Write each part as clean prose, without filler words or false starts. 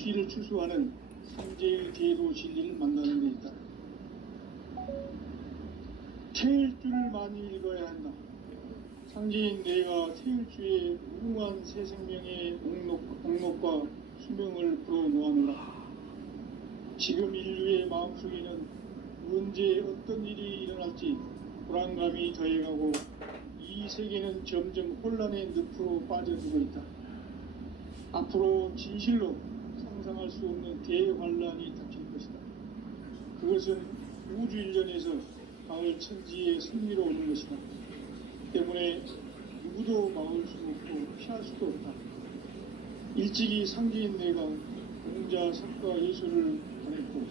시를 추수하는 상제의 대도 진리를 만나는 데 있다. 태일주를 많이 읽어야 한다. 상제인 내가 태일주의 무궁한 새 생명의 옥록과 수명을 불어놓아노라. 지금 인류의 마음속에는 언제 어떤 일이 일어날지 불안감이 더해가고 이 세계는 점점 혼란의 늪으로 빠져들고 있다. 앞으로 진실로 상상할 수 없는 대환란이 닥칠 것이다. 그것은 우주 일련에서 가을 천지의 승리로 오는 것이다. 때문에 누구도 막을 수 없고 피할 수도 없다. 일찍이 상제인 내가 공자, 석가, 예수를 보냈고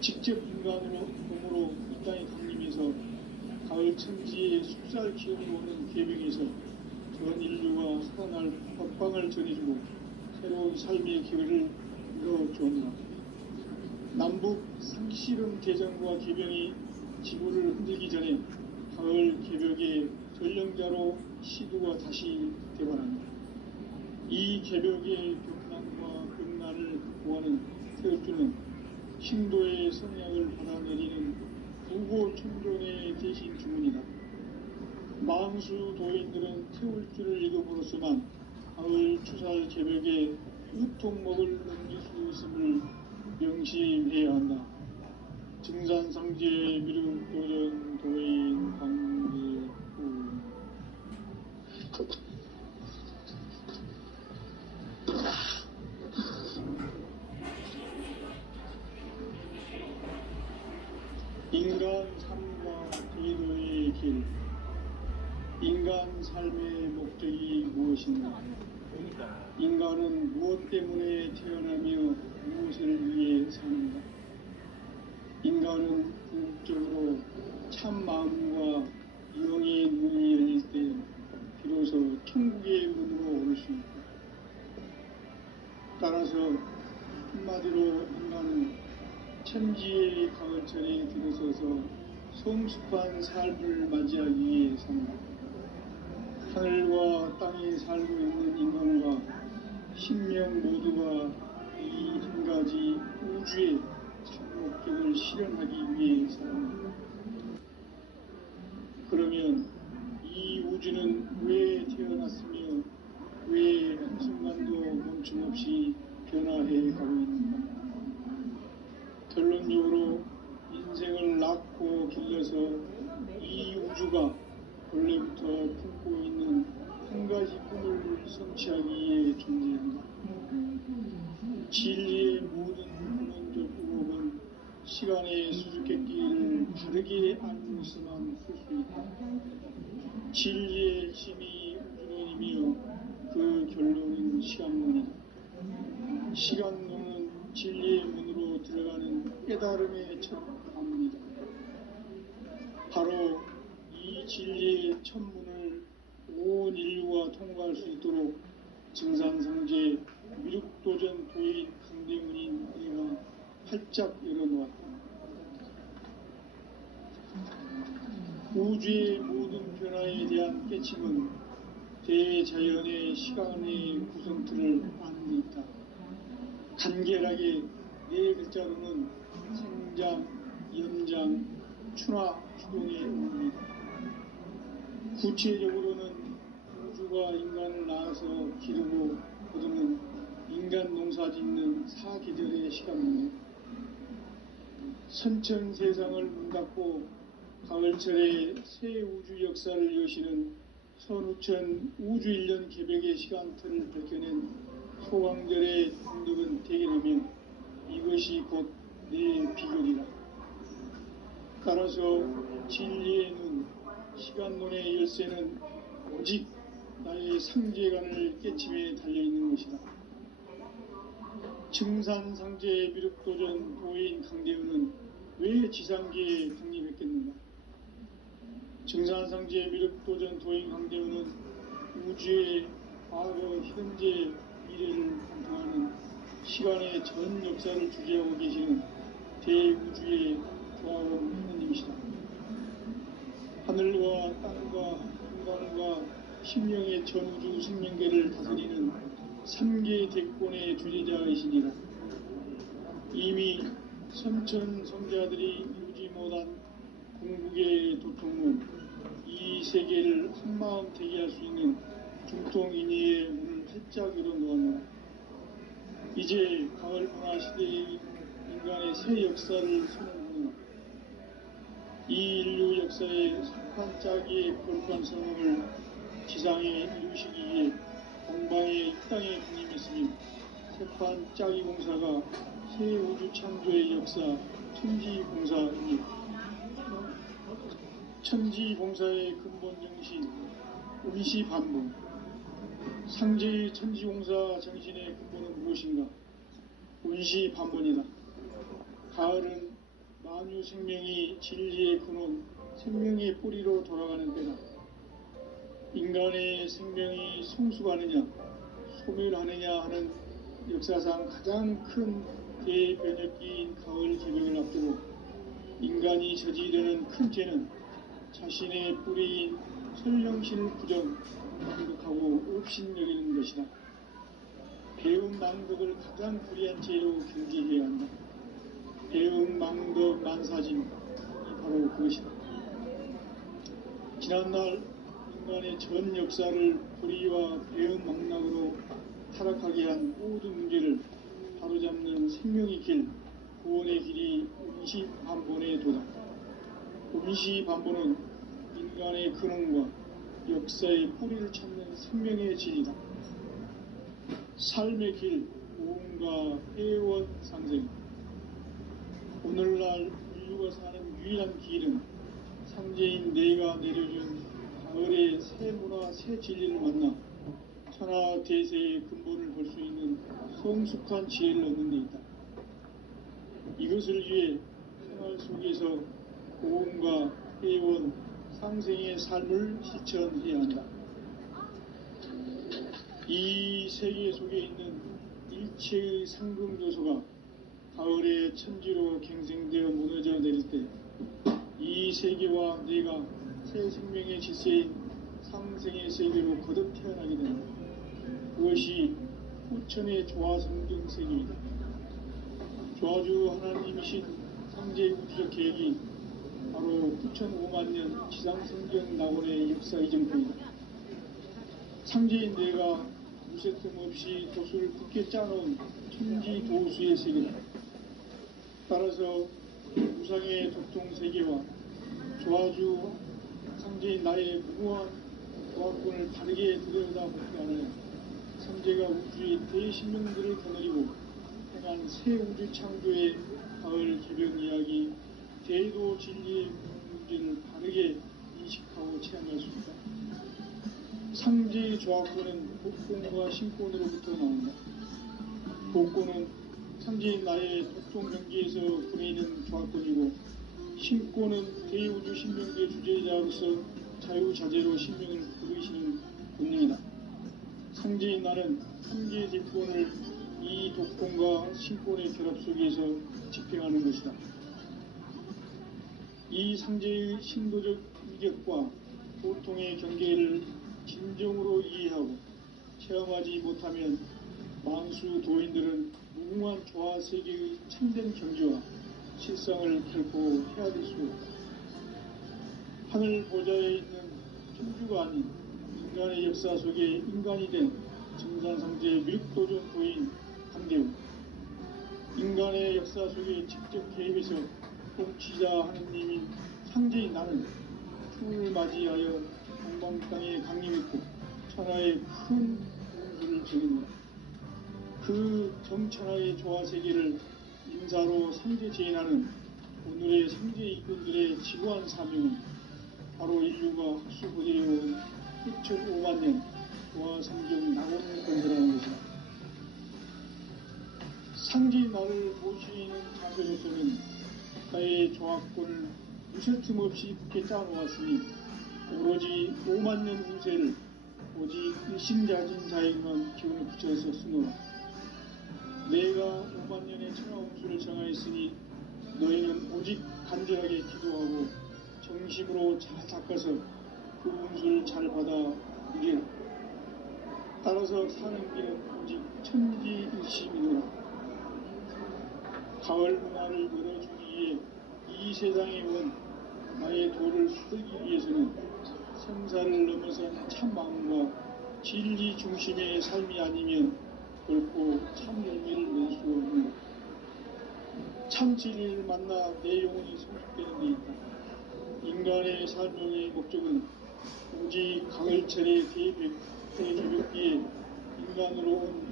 직접 인간으로 몸으로 이 땅에 강림해서 가을 천지의 숲살 기운으로 오는 계명에서 전 인류가 살아날 법방을 전해주고 새로운 삶의 기회를 열어주었노라. 남북 상씨름 대전과 계병이 지구를 흔들기 전에 가을 개벽의 전령자로 시두가 다시 되관한다. 이 개벽의 격난과 극난을 극복하는 태일주는 신도의 성약을 받아내리는 부고천존의 대신 주문이다. 망수 도인들은 태일주를 읽음으로써만 가을 추살 개벽에 우통목을 넘길 수 있음을 명심해야 한다. 증산상제 미륵도전 도인 강제구 인간 삶과 제도의 길. 인간 삶의 목적이 무엇인가? 인간은 무엇 때문에 태어나며 무엇을 위해 사는가? 인간은 궁극적으로 참 마음과 영의 문이 열릴 때 비로소 천국의 문으로 오를 수 있다. 따라서 한마디로 인간은 천지의 가을철에 들어서서 성숙한 삶을 맞이하기 위해 산다. 하늘과 땅에 살고 있는 인간과 신명 모두가 이 한 가지 우주의 참 목적을 실현하기 위해 산다. 그러면 이 우주는 왜 태어났으며 왜 한순간도 멈춤없이 변화해 가고 있는가? 결론적으로 인생을 낳고 길러서 이 우주가 원래부터 품고 있는 한 가지 꿈을 성취하기 위해 존재한다. 진리의 모든 근원적 의혹은 시간의 수수께끼를 바르게 알고서만 풀 수 있다. 진리의 힘이 우주론이며 그 결론은 시간론이다. 시간론은 진리의 문으로 들어가는 깨달음의 첫 관문이다. 바로 이 진리의 첫 문을 온 인류가 통과할 수 있도록 증산상제 미륵도전 도인 강대문인 내가 활짝 열어놓았다. 우주의 모든 변화에 대한 깨침은 대자연의 시간의 구성틀을 아는 데 있다. 간결하게 네 글자로는 생장, 연장, 추나, 추동의 의미입니다. 구체적으로는 우주가 인간을 낳아서 기르고 거두는 인간 농사 짓는 사계절의 시간입니다. 선천 세상을 문 닫고 가을철에 새 우주 역사를 여시는 선우천 우주 일년 개벽의 시간틀을 밝혀낸 소강절의 공덕은 대견하며 이것이 곧 내 비결이라. 따라서 진리의 눈, 시간론의 열쇠는 오직 나의 상제관을 깨침에 달려있는 것이다. 증산상제 미륵도전 도인 강대은은 왜 지상계에 강림했겠는가? 증산상제 미륵도전 도인 강대은은 우주의 과거, 현재, 미래를 관통하는 시간의 전 역사를 주재하고 계시는 대우주의 조화로운 하느님이시다. 하늘과 땅과 인간과 심령의 전우주 생명계를 다스리는 삼계 대권의 주재자이시니라. 하나님이 선천 성자들이 이루지 못한 궁극의 도통문 이 세계를 한마음 되게 할 수 있는 중통인의의 문을 활짝 열어놓았노라. 이제 가을 문화 시대의 인간의 새 역사를 선언하노라. 이 인류 역사의 석판 짜기의 거룩한 성공을 지상에 이루시기 위해 동방의 이 땅에 군림했으니 석판 짜기 공사가 새 우주 창조의 역사 천지공사입니다. 천지공사의 근본 정신 운시반복. 상제의 천지공사 정신의 근본은 무엇인가? 운시반복이다. 가을은 만유 생명이 진리의 근원, 생명의 뿌리로 돌아가는 때다. 인간의 생명이 성숙하느냐, 소멸하느냐 하는 역사상 가장 큰 대변혁기인 가을 개벽을 앞두고 인간이 저지르는 큰 죄는 자신의 뿌리인 설령신을 부정하고 업신여기는 것이다. 배움 망덕을 가장 불의한 죄로 경계해야 한다. 배움 망덕 만사진이 바로 그것이다. 지난날 인간의 전 역사를 불의와 배움 망락으로 타락하게 한 모든 문제를 바로잡는 생명의 길, 구원의 길이 운시반본의 도다. 운시반본은 인간의 근원과 역사의 뿌리를 찾는 생명의 진이다. 삶의 길, 고음과 회원 상생. 오늘날 인류가 사는 유일한 길은 상제인 내가 내려준 가을의 새 문화, 새 진리를 만나 천하 대세의 근본을 볼 수 있는 성숙한 지혜를 얻는 데 있다. 이것을 위해 생활 속에서 고음과 회원, 상생의 삶을 실천해야 한다. 이 세계 속에 있는 일체의 상금조소가 가을의 천지로 갱생되어 무너져 내릴 때 이 세계와 내가 새 생명의 질서인 상생의 세계로 거듭 태어나게 된다. 그것이 후천의 조화성경 세계이다. 조화주 하나님이신 상제의 우주적 계획이 바로 9,500,000년 지상성경 낙원의 역사 이정표이다. 상제인 내가 무쇠틈 없이 도수를 굳게 짜놓은 천지 도수의 세계다. 따라서 우상의 도통세계와 조화주 상제인 나의 무고한 조합권을 다르게 들여다보지 않아야 상제가 우주의 대신명들을 거느리고 행한 새 우주 창조의 가을 개벽 이야기 대도 진리의 문제를 바르게 인식하고 체험할 수 있다. 상제의 조합권은 복권과 신권으로부터 나온다. 복권은 상제인 나의 도통 경계에서 보내는 조합권이고 신권은 대우주 신명의 주제자로서 자유자재로 신명을 부르시는 본능이다. 상제인 나는 한계의 직권을 이 독권과 신권의 결합 속에서 집행하는 것이다. 이 상제의 신도적 위격과 보통의 경계를 진정으로 이해하고 체험하지 못하면 만수 도인들은 무궁한 조화 세계의 참된 경지와 실상을 결코 헤아릴 수 없다. 하늘 보좌에 있는 천주가 아닌 인간의 역사 속에 인간이 된 증산상제 밀도전 도인 강대우. 인간의 역사 속에 직접 개입해서 통치자 하느님인 상제인 나는 추운을 맞이하여 동방 땅에 강림했고 천하의 큰 공수를 적입니다. 그 정천하의 조화세계를 인사로 상제 제인하는 오늘의 상제 이꾼들의 지구한 사명은 바로 인류가 흡수보내어온 6,500,000년 조화성경 낙원을 건설하는 것이다. 상제인 나를 모시는 자세로서는 나의 조합권을 무쇠틈 없이 굳게 짜놓았으니 오로지 50,000년 운세를 오직 일심자진 자에게만 기운을 붙여서 쓰노라. 내가 50,000년의 천하운수를 정하였으니 너희는 오직 간절하게 기도하고 정심으로 잘 닦아서 그 운수를 잘 받아 누리라. 따라서 사는 길은 오직 천지일심이노라. 가을 문화를 열어주기 위해 이 세상에 온 나의 도를 풀기 위해서는 생사를 넘어선 참 마음과 진리 중심의 삶이 아니면 결코 참 열매를 낼 수 없는 참 진리를 만나 내 영혼이 성숙되는 데 있다. 인간의 삶의 목적은 오직 가을철의 대개벽기에 인간으로 온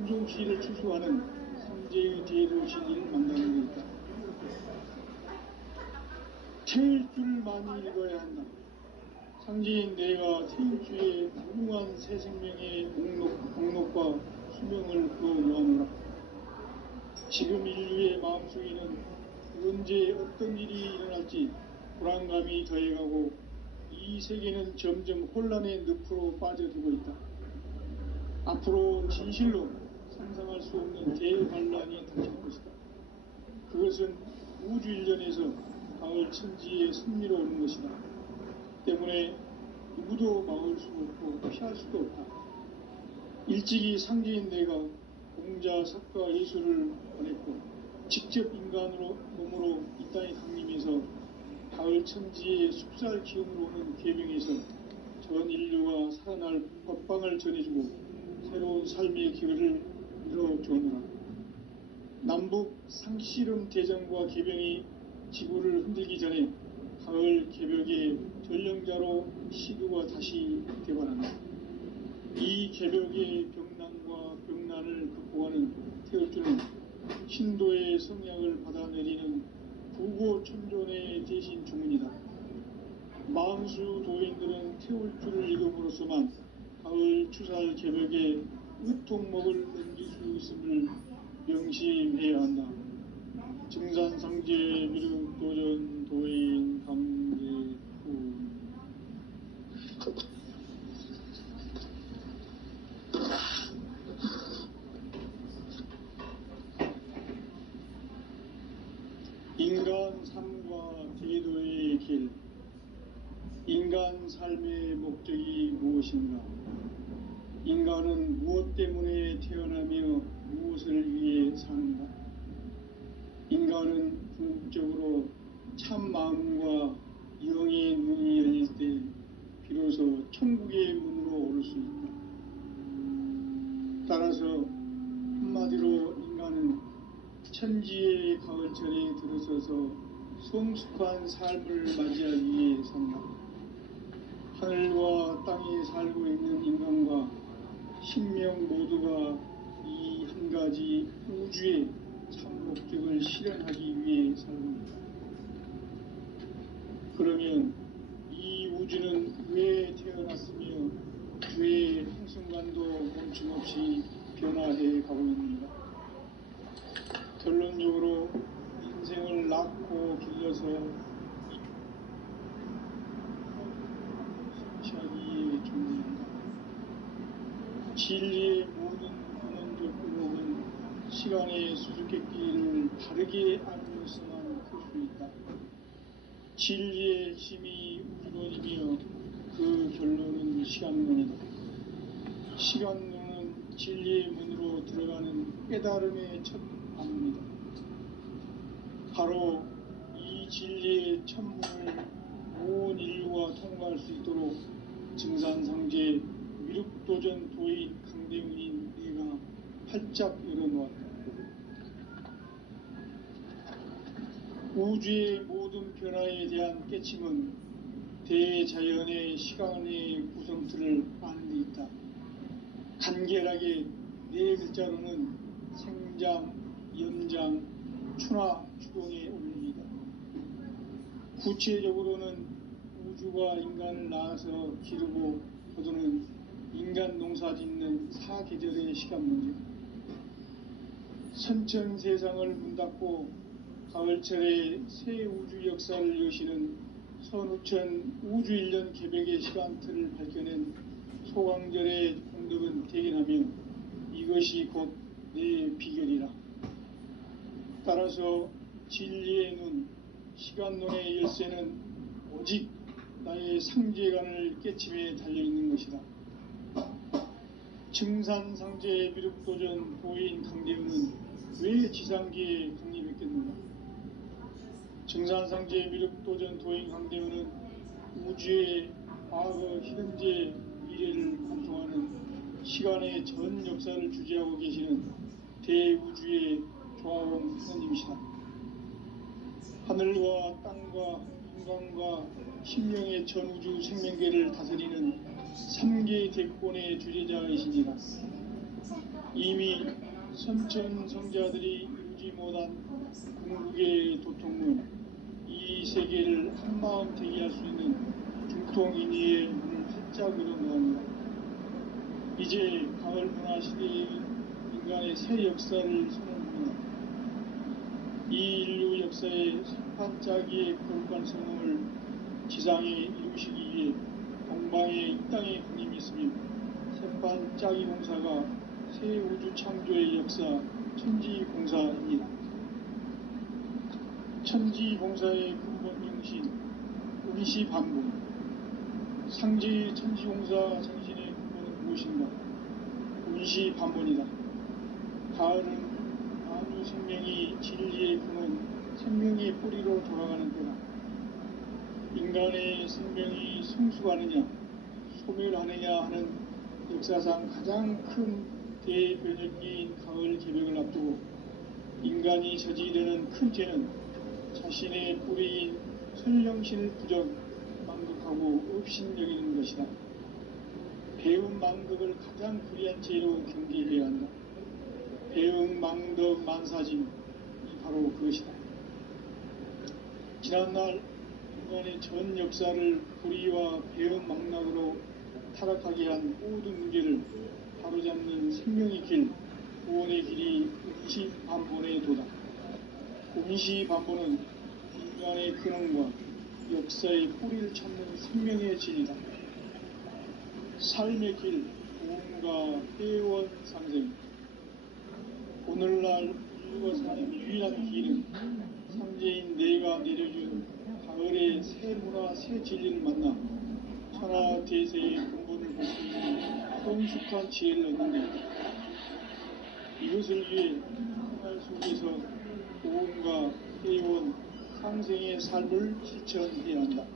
인종시를 추수하는 상제의 뒤로 진리를 만나는 데 있다. 태일 줄만 읽어야 한다. 상제인 내가 태일주의 무궁한 새 생명의 목록과 수명을 그어놓아노라. 지금 인류의 마음속에는 언제 어떤 일이 일어날지 불안감이 더해가고 이 세계는 점점 혼란의 늪으로 빠져들고 있다. 앞으로 진실로 상상할 수 없는 대환란이 닥칠 것이다. 그것은 우주 일련에서 가을 천지의 승리로 오는 것이다. 때문에 누구도 막을 수 없고 피할 수도 없다. 일찍이 상제인 내가 공자, 석가, 예수를 보냈고 직접 인간으로 몸으로 이 땅에 강림해서 가을 천지의 숲살 기운으로 오는 계명에서 전 인류가 살아날 법방을 전해주고 새로운 삶의 기회를 열어주느라. 남북 상씨름 대전과 계병이 지구를 흔들기 전에 가을 개벽의 전령자로 시두가 다시 되관한다. 이 개벽의 병난과 병난을 극복하는 태울주는 신도의 성약을 받아내리는 구고천존의 대신 주문이다. 만수 도인들은 태울주를 읽음으로써만 가을 추살 개벽의 으통목을 넘길 수 있음을 명심해야 한다. 증산상제 미륵도전 도인 강제후. 인간 삶과 제도의 길. 인간 삶의 목적이 무엇인가? 인간은 무엇 때문에 태어나며 무엇을 위해 사는가? 인간은 궁극적으로 참 마음과 영의 문이 열릴 때 비로소 천국의 문으로 오를 수 있다. 따라서 한마디로 인간은 천지의 가을철에 들어서서 성숙한 삶을 맞이하기 위해 산다. 하늘과 땅에 살고 있는 인간과 신명 모두가 이 한 가지 우주의 참 목적을 실현하기 위해 살고 있다. 그러면 이 우주는 왜 태어났으며 왜 한순간도 멈춤없이 변화해 가고 있는가? 결론적으로 인생을 낳고 길러서 성취하기에 존재한다. 진리의 모든 근원적 의목은 시간의 수수께끼를 바르게 알면서만 풀 수 있다. 진리의 핵심이 우주론이며 그 결론은 시간론이다. 시간론은 진리의 문으로 들어가는 깨달음의 첫 방문이다. 바로 이 진리의 천문을 온 인류가 통과할 수 있도록 증산상제 미륵도전 도인 강대문인 내가 활짝 열어놓았다. 우주의 모든 변화에 대한 깨침은 대자연의 시간의 구성틀을 아는 데 있다. 간결하게 네 글자로는 생장, 연장, 추나 추동의 원리이다. 구체적으로는 우주가 인간을 낳아서 기르고 거두는 인간 농사 짓는 사계절의 시간 문제. 선천 세상을 문 닫고 가을철에 새 우주 역사를 여시는 선우천 우주 1년 개벽의 시간틀을 밝혀낸 소강절의 공덕은 대견하며 이것이 곧 내 비결이라. 따라서 진리의 눈, 시간론의 열쇠는 오직 나의 상제관을 깨침에 달려있는 것이다. 증산상제 미륵도전 도인 강대우는 왜 지상계에 강림했겠는가? 증산상제 미륵도전 도인 강대원은 우주의 과거, 현재, 미래를 관통하는 시간의 전 역사를 주재하고 계시는 대우주의 조화원 하나님이시다. 하늘과 땅과 인간과 심령의 전우주 생명계를 다스리는 3개 대권의 주재자이시니라. 이미 선천성자들이 이루지 못한 궁극의 도통문, 이 세계를 한마음 대기할 수 있는 중통인의의 문을 활짝 열어놓았다. 이제 가을 문화 시대의 인간의 새 역사를 선언합니다. 이 인류 역사의 sep판짜기의 거룩한 성공을 지상에 이루시기 위해 동방에 이 땅에 강림했으며 sep판짜기 공사가 새 우주 창조의 역사 천지공사입니다. 천지공사의 근본 정신 운시반복. 상제의 천지공사 정신의 근본은 무엇인가? 운시반복이다. 가을은 만유 생명이 진리의 근원, 생명의 뿌리로 돌아가는 때다. 인간의 생명이 성숙하느냐, 소멸하느냐 하는 역사상 가장 큰 대변혁기인 가을 개벽을 앞두고 인간이 저지르는 큰 죄는 자신의 뿌리인 선령신을 부정, 망극하고 업신여기는 것이다. 배움 망극을 가장 불의한 죄로 경계해야 한다. 배움 망덕 만사짐이 바로 그것이다. 지난날 인간의 전 역사를 불의와 배움 망락으로 타락하게 한 모든 문제를 바로잡는 생명의 길, 구원의 길이 운시반본의 도다. 운시반본은 인간의 근원과 역사의 뿌리를 찾는 생명의 진이다. 삶의 길, 도움과 회원 상생. 오늘날 인류가 사는 유일한 길은 상제인 내가 내려준 가을의 새 문화, 새 진리를 만나 천하 대세의 근본을 볼 수 있는 성숙한 지혜를 얻는 데 이것을 위해 생활 속에서 도움과 회원, 상생의 삶을 실천해야 한다.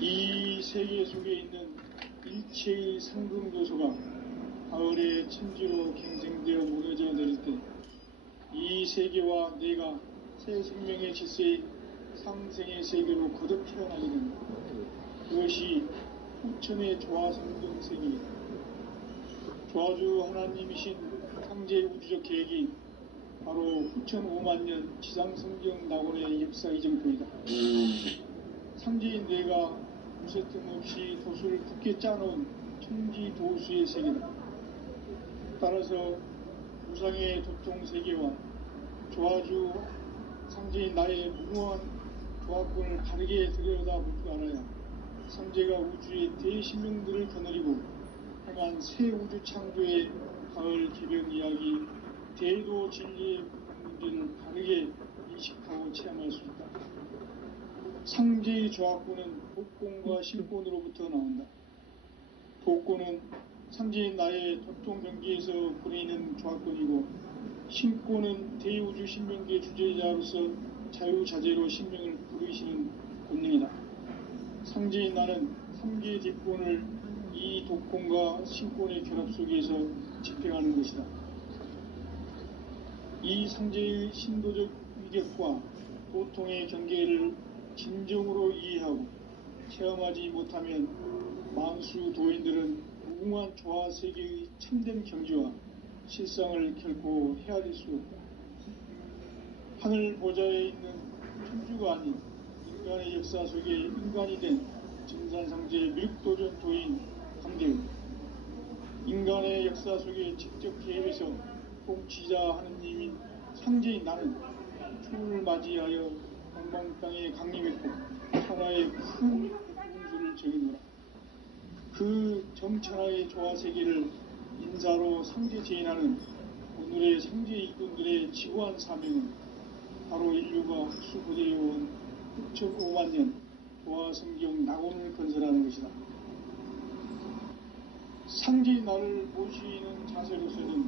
이 세계 속에 있는 일체의 상금 요소가 가을의 천지로 갱생되어 무너져 내릴 때 이 세계와 내가 새 생명의 질서인 상생의 세계로 거듭 태어나게 된다. 그것이 후천의 조화성경 세계이다. 조화주 하나님이신 상제 우주적 계획이 바로 후천 5만년 지상성경 낙원의 역사 이정표이다. 상제인 내가 무쇠 틈 없이 도수를 굳게 짜놓은 천지도수의 세계다. 따라서 우상의 도통 세계와 조화주 상제인 나의 무모한 조합권을 바르게 들여다볼 줄 알아야 상제가 우주의 대신명들을 거느리고 행한 새 우주 창조의 가을 개벽 이야기, 대도 진리의 문제를 바르게 인식하고 체험할 수 있다. 상제의 조합권은 복권과 신권으로부터 나온다. 복권은 상제인 나의 도통 경계에서 보내는 조합권이고, 신권은 대우주 신명계 주제자로서 자유자재로 신명을 부르시는 권능이다. 상제인 나는 3개의 뒷권을 이 독권과 신권의 결합 속에서 집행하는 것이다. 이 상제의 신도적 위격과 도통의 경계를 진정으로 이해하고 체험하지 못하면 만수 도인들은 무궁한 조화 세계의 참된 경지와 실상을 결코 헤아릴 수 없다. 하늘 보좌에 있는 천주가 아닌 인간의 역사 속에 인간이 된 증산상제 미륵도전 도인 강대우, 인간의 역사 속에 직접 개입해서 통치자 하느님인 상제인 나는 추를 맞이하여 동방 땅에 강림했고 천하의 큰 운수를 적이노라. 그 정천하의 조화 세계를 인사로 상제 제인하는 오늘의 상제 일꾼들의 지구한 사명은 바로 인류가 수고되어온 6,500년 조화 성경 낙원을 건설하는 것이다. 상제 나를 모시는 자세로서는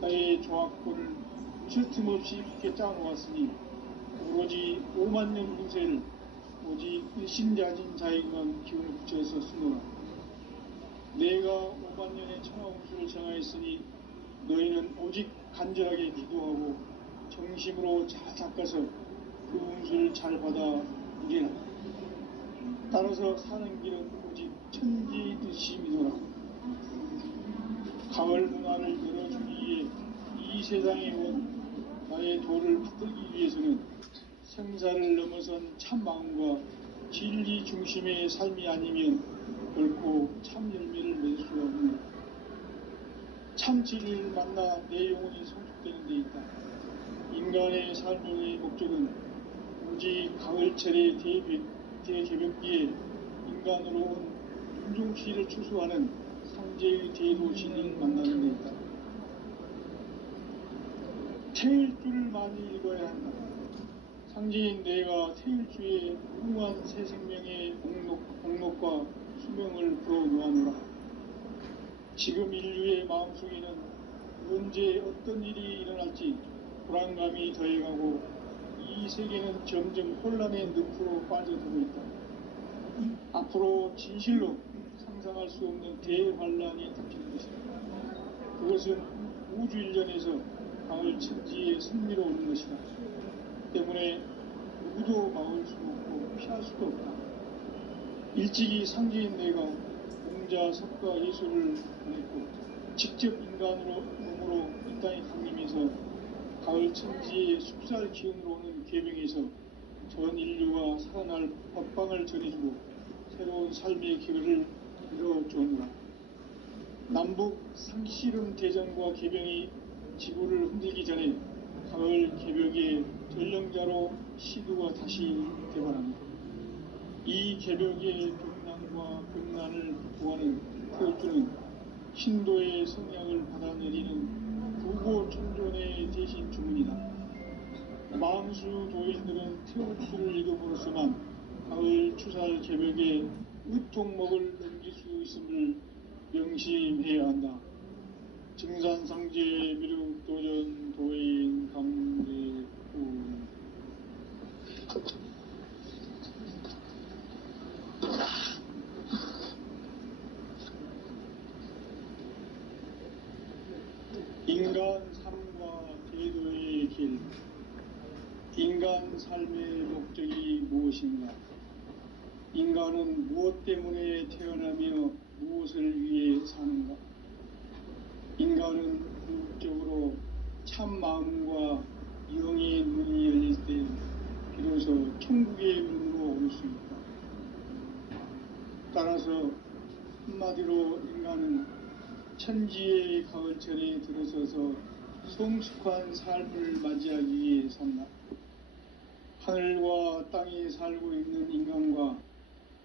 나의 조합권을 쉴 틈 없이 굳게 짜놓았으니 오로지 5만 년 운세를 오직 일신자진 자에게만 기운을 붙여서 쓰노라. 내가 5만 년의 천하운수를 정하였으니 너희는 오직 간절하게 기도하고 정심으로 잘 닦아서 그 운수를 잘 받아 누리라. 따라서 사는 길은 오직 천지일심이노라. 가을 문화를 열어주기 위해 이 세상에 온 나의 도를 받들기 위해서는 생사를 넘어선 참 마음과 진리 중심의 삶이 아니면 결코 참 열매를 맺을 수가 없는 참 진리를 만나 내 영혼이 성숙되는 데 있다. 인간의 삶의 목적은 오직 가을철의 대개벽기에 인간으로 온 윤종시를 추수하는 상제의 대도 진리를 만나는 데 있다. 태일주를 많이 읽어야 한다. 상제인 내가 태일주의 무궁한 새 생명의 공록과 수명을 불어놓아노라. 지금 인류의 마음속에는 언제 어떤 일이 일어날지 불안감이 더해가고 이 세계는 점점 혼란의 늪으로 빠져들고 있다. 앞으로 진실로 상상할 수 없는 대환란이 닥칠 것이다. 그것은 우주 일련에서 가을 천지의 승리로 오는 것이다. 때문에 누구도 막을 수 없고 피할 수도 없다. 일찍이 상제인 내가 공자, 석가, 예수를 보냈고 직접 인간으로 몸으로 이 땅에 강림해서 가을 천지의 숲살 기운으로 오는 계명에서 전 인류가 살아날 법방을 전해주고 새로운 삶의 기회를 이뤄주었노라. 남북 상씨름 대전과 계병이 지구를 흔들기 전에 가을 개벽의 전령자로 시두가 다시 대발합니다. 이 개벽의 병난과 병난을 극복하는 태일주는 신도의 성향을 받아내리는 구고천존의 대신 주문이다. 망수 도인들은 태일주를 읽음으로써만 가을 추살 개벽의 의통목을 넘길 수 있음을 명심해야 한다. 증산상제 미륵도전 도인 강대구 인간 삶과 제도의 길. 인간 삶의 목적이 무엇인가? 인간은 무엇 때문에 태어나며 무엇을 위해 사는가? 인간은 궁극적으로 참 마음과 영의 문이 열릴 때 비로소 천국의 문으로 올 수 있다. 따라서 한마디로 인간은 천지의 가을철에 들어서서 성숙한 삶을 맞이하기 위해 산다. 하늘과 땅에 살고 있는 인간과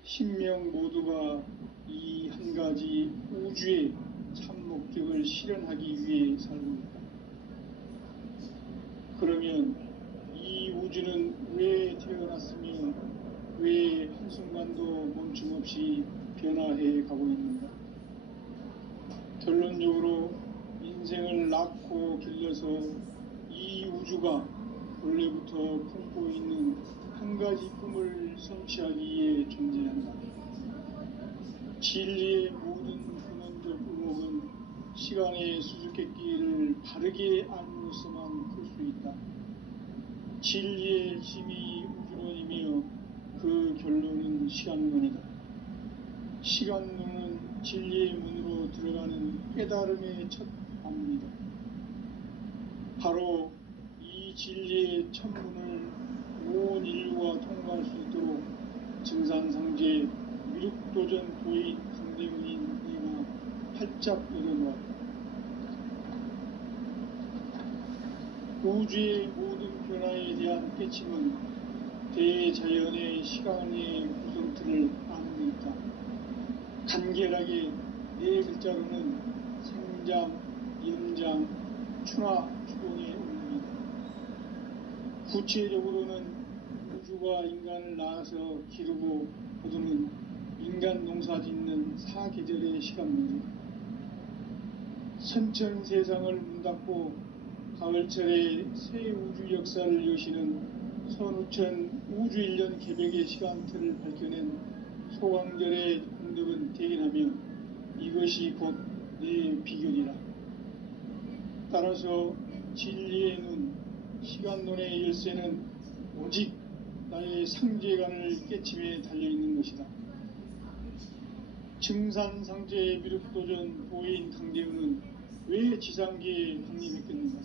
신명 모두가 이 한 가지 우주의 참 목적을 실현하기 위해 살고 있다. 그러면 이 우주는 왜 태어났으며 왜 한순간도 멈춤없이 변화해 가고 있는가? 결론적으로 인생을 낳고 길러서 이 우주가 원래부터 품고 있는 한 가지 꿈을 성취하기 위해 존재한다. 진리의 모든 근원적 의목은 시간의 수수께끼를 바르게 알므로서만 풀 수 있다. 진리의 힘이 우주론이며 그 결론은 시간론이다. 시간론은 진리의 문으로 들어가는 깨달음의 첫 방문이다. 바로 이 진리의 첫 문을 온 인류가 통과할 수 있도록 증산상제 미륵도전 도인 강대문인 내가 활짝 열어놓았다. 우주의 모든 변화에 대한 깨침은 대자연의 시간의 구성틀을 아는 데 있다. 간결하게 네 글자로는 생장, 연장, 추나, 추동의 운명이다. 구체적으로는 우주가 인간을 낳아서 기르고 거두는 인간 농사 짓는 사계절의 시간문이다. 선천 세상을 문 닫고 가을철에 새 우주 역사를 여시는 선우천 우주 1년 개벽의 시간틀을 밝혀낸 소광절의 공덕은 대견하며 이것이 곧 내 비결이라. 따라서 진리의 눈, 시간론의 열쇠는 오직 나의 상제관을 깨침에 달려있는 것이다. 증산상제의 미륵도전 도인 강대우는 왜 지상계에 강림했겠는가?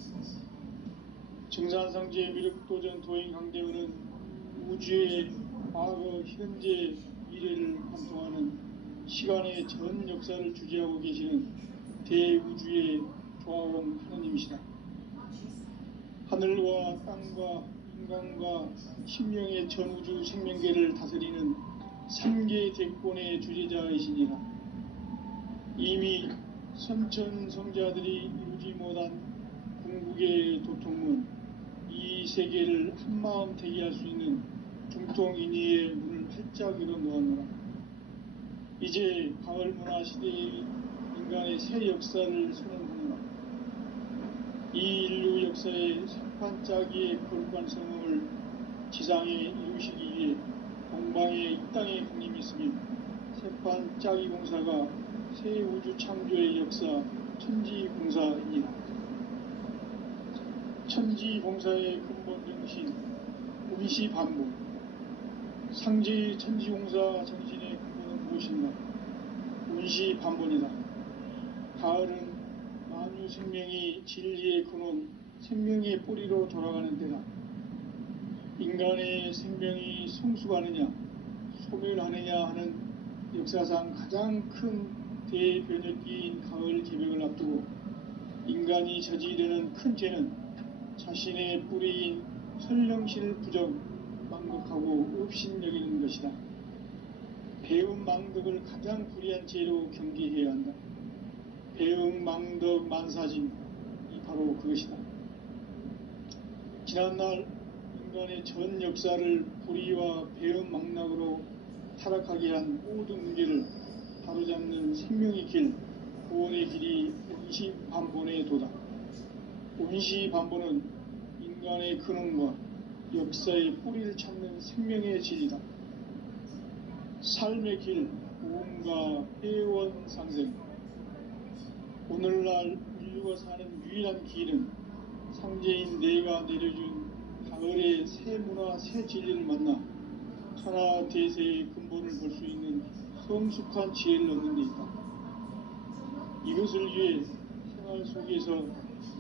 증산상제의 미륵도전 도인 강대우는 우주의 과거, 현재, 미래를 관통하는 시간의 전 역사를 주재하고 계시는 대우주의 조화원 하느님이시다. 하늘과 땅과 인간과 신명의 전우주 생명계를 다스리는 3개 대권의 주제자이시니라. 이미 선천성자들이 이루지 못한 궁극의 도통문, 이 세계를 한마음 대기할 수 있는 중통인의의 문을 활짝 열어놓았노라. 이제 가을 문화 시대의 인간의 새 역사를 선언하노라. 이 인류 역사의 sep판짜기의 거룩한 성공을 지상에 이루시기 위해 동방에 이 땅에 강림했으며 sep판짜기 공사가 새 우주 창조의 역사 천지공사입니다. 천지공사의 근본 정신 운시반복. 상제의 천지공사 정신의 근본은 무엇인가? 운시반복이다. 가을은 만유 생명이 진리의 근원, 생명의 뿌리로 돌아가는 때다. 인간의 생명이 성숙하느냐, 소멸하느냐 하는 역사상 가장 큰 대변혁기인 가을 개벽을 앞두고 인간이 저지르는 큰 죄는 자신의 뿌리인 설령신을 부정, 망극하고 업신여기는 것이다. 배음 망덕을 가장 불의한 죄로 경계해야 한다. 배음 망덕 만사진, 이 바로 그것이다. 지난날 인간의 전 역사를 불의와 배음 망락으로 타락하게 한 모든 문제를 바로잡는 생명의 길, 구원의 길이 운시반본의 도다. 운시반본은 인간의 근원과 역사의 뿌리를 찾는 생명의 진리다. 삶의 길, 구원과 회원 상생. 오늘날 인류가 사는 유일한 길은 상제인 내가 내려준 가을의 새 문화, 새 진리를 만나 천하 대세의 근본을 볼 수 있는 성숙한 지혜를 얻는 데 있다. 이것을 위해 생활 속에서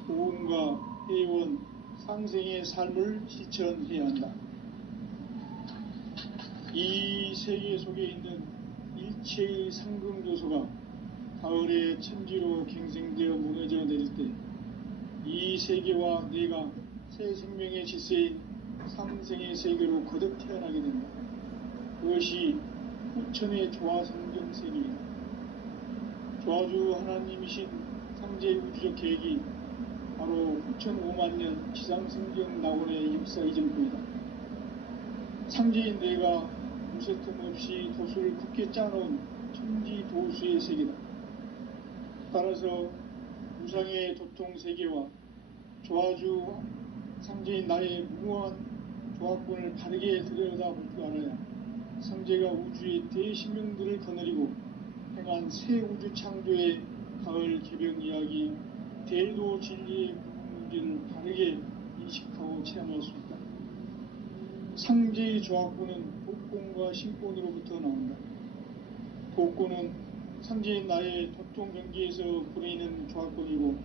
보험과 회원, 상생의 삶을 실천해야 한다. 이 세계 속에 있는 일체의 상승조소가 가을의 천지로 갱생되어 무너져 내릴 때 이 세계와 내가 새 생명의 질서인 상생의 세계로 거듭 태어나게 된다. 그것이 후천의 조화성경 세계이다. 조화주 하나님이신 상제 우주적 계획이 바로 후천 5만 년 지상성경 낙원의 역사 이전뿐이다. 상제인 내가 무쇠틈 없이 도수를 굳게 짜놓은 천지 도수의 세계다. 따라서 무상의 도통 세계와 조화주 상제인 나의 무모한 조합권을 바르게 들여다볼 줄 알아야 상제가 우주의 대신명들을 거느리고 행한 새 우주 창조의 가을 개벽 이야기, 대도 진리의 문제를 바르게 인식하고 체험할 수 있다. 상제의 조합권은 복권과 신권으로부터 나온다. 복권은 상제인 나의 도통 경계에서 보내는 조합권이고,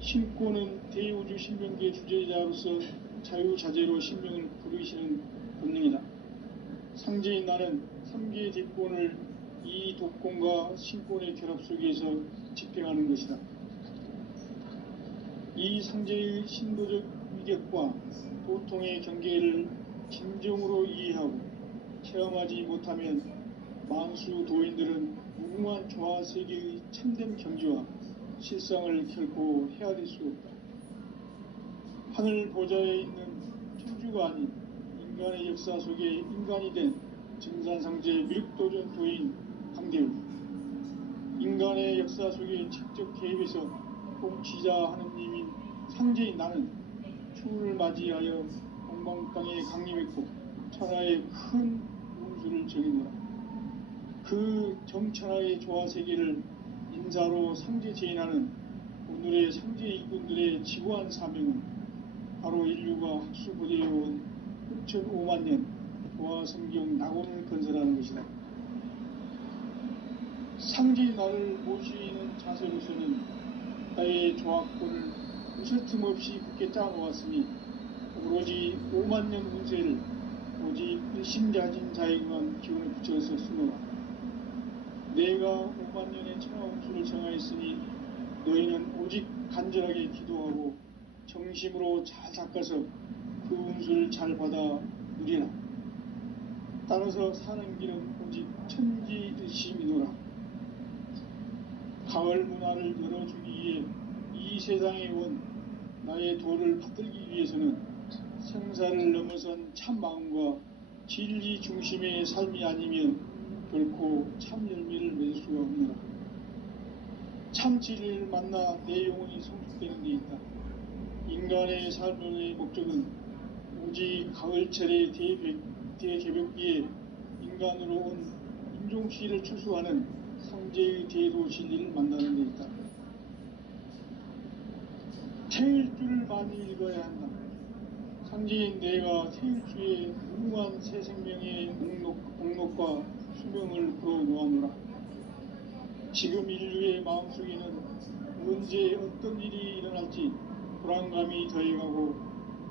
신권은 대우주 신명계 주제자로서 자유자재로 신명을 부르시는 본능이다. 상제인 나는 3개의 뒷권을 이 독권과 신권의 결합 속에서 집행하는 것이다. 이 상제의 신도적 위격과 도통의 경계를 진정으로 이해하고 체험하지 못하면 만수 도인들은 무궁한 조화 세계의 참된 경지와 실상을 결코 헤아릴 수 없다. 하늘 보좌에 있는 천주가 아닌 인간의 역사 속에 인간이 된 증산상제 미륵도전 도인 강대우. 인간의 역사 속에 직접 개입해서 통치자 하느님인 상제인 나는 추운을 맞이하여 동방 땅에 강림했고 천하에 큰 운수를 정해노라. 그 정천하의 조화세계를 인자로 상제 제인하는 오늘의 상제 일꾼들의 지구한 사명은 바로 인류가 학수고대해온 6,500만 년 조화성경 낙원을 건설하는 것이다. 상제의 나를 모시는 자세로서는 나의 조합권을 무설틈 없이 굳게 짜놓았으니 오로지 5만 년 운세를 오직 일심자진 자에게만 기운을 붙여서 쓰노라. 내가 5만 년의 천하 운수를 정하였으니 너희는 오직 간절하게 기도하고 정심으로 잘 닦아서 그 운수를 잘 받아 누리라. 따라서 사는 길은 오직 천지일심이노라. 가을 문화를 열어주기 위해 이 세상에 온 나의 도를 받들기 위해서는 생사를 넘어선 참 마음과 진리 중심의 삶이 아니면 결코 참 열매를 맺을 수가 없노라. 참 진리를 만나 내 영혼이 성숙되는 데 있다. 인간의 삶의 목적은 오직 가을철의 대개벽기에 인간으로 온 인종시를 추수하는 상제의 대도 진리를 만나는 데 있다. 태일 줄을 많이 읽어야 한다. 상제인 내가 태일주의 무궁한 새 생명의 목록과 수명을 풀어놓아노라. 지금 인류의 마음속에는 언제 어떤 일이 일어날지 불안감이 더해가고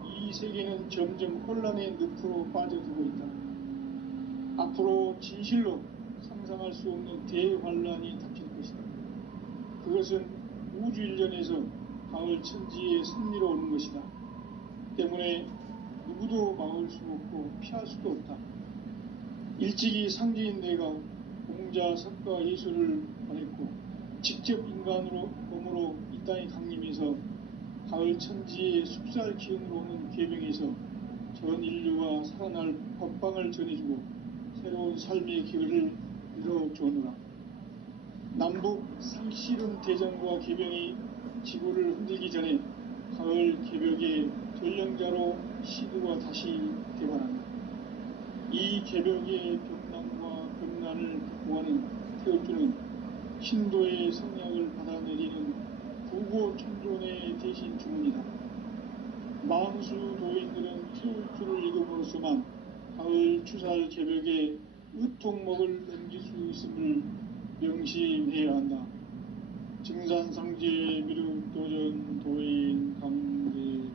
이 세계는 점점 혼란의 늪으로 빠져들고 있다. 앞으로 진실로 상상할 수 없는 대환란이 닥칠 것이다. 그것은 우주 일련에서 가을 천지의 섭리로 오는 것이다. 때문에 누구도 막을 수 없고 피할 수도 없다. 일찍이 상제인 내가 공자, 석가, 예수를 보냈고 직접 인간으로 몸으로 이 땅에 강림해서 가을 천지의 숲살 기운으로 오는 계명에서 전 인류가 살아날 법방을 전해주고 새로운 삶의 기회를 이뤄주노라. 남북 상실은 대전과 계명이 지구를 흔들기 전에 가을 개벽의 전령자로 시드가 다시 개발한다. 이 개벽의 병난과 금난을 극복하는 태울주는 신도의 성향을 받아내리는 구고 천존의 대신 주문이다. 만수 도인들은 태울주를 읽음으로써만 가을 추살 개벽의 의통목을 넘길 수 있음을 명심해야 한다. 증산상제 미륵도전 도인 강대구.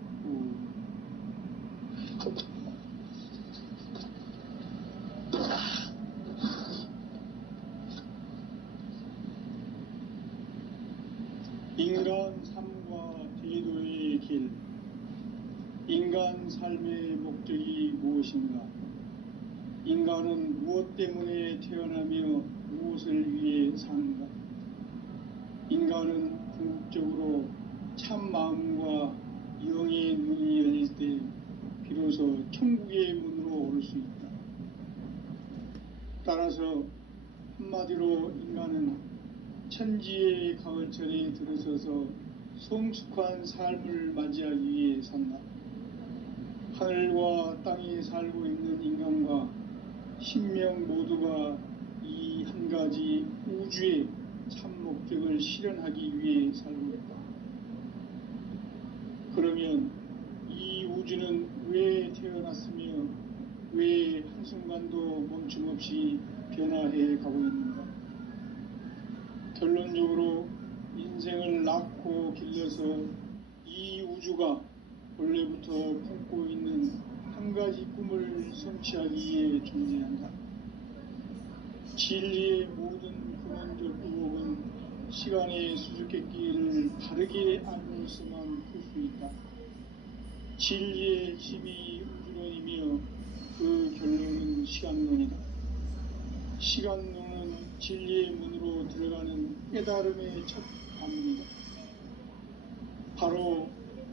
인간 삶과 제도의 길. 인간 삶의 목적이 무엇인가? 인간은 무엇 때문에 태어나며 무엇을 위해 사는가? 인간은 궁극적으로 참 마음과 영의 문이 열릴 때 비로소 천국의 문으로 오를 수 있다. 따라서 한마디로 인간은 천지의 가을철에 들어서서 성숙한 삶을 맞이하기 위해 산다. 하늘과 땅에 살고 있는 인간과 신명 모두가 이 한 가지 우주의 참 목적을 실현하기 위해 살고 있다. 그러면 이 우주는 왜 태어났으며 왜 한순간도 멈춤없이 변화해 가고 있는가? 결론적으로 인생을 낳고 길러서 이 우주가 원래부터 품고 있는 한 가지 꿈을 성취하기 위해 존재한다. 진리의 모든 근원적 의혹은 시간의 수수께끼를 바르게 알므로서만 풀 수 있다. 진리의 힘이 우주론이며 그 결론은 시간론이다. 시간론은 진리의 문으로 들어가는 깨달음의 첫 관문이다. 바로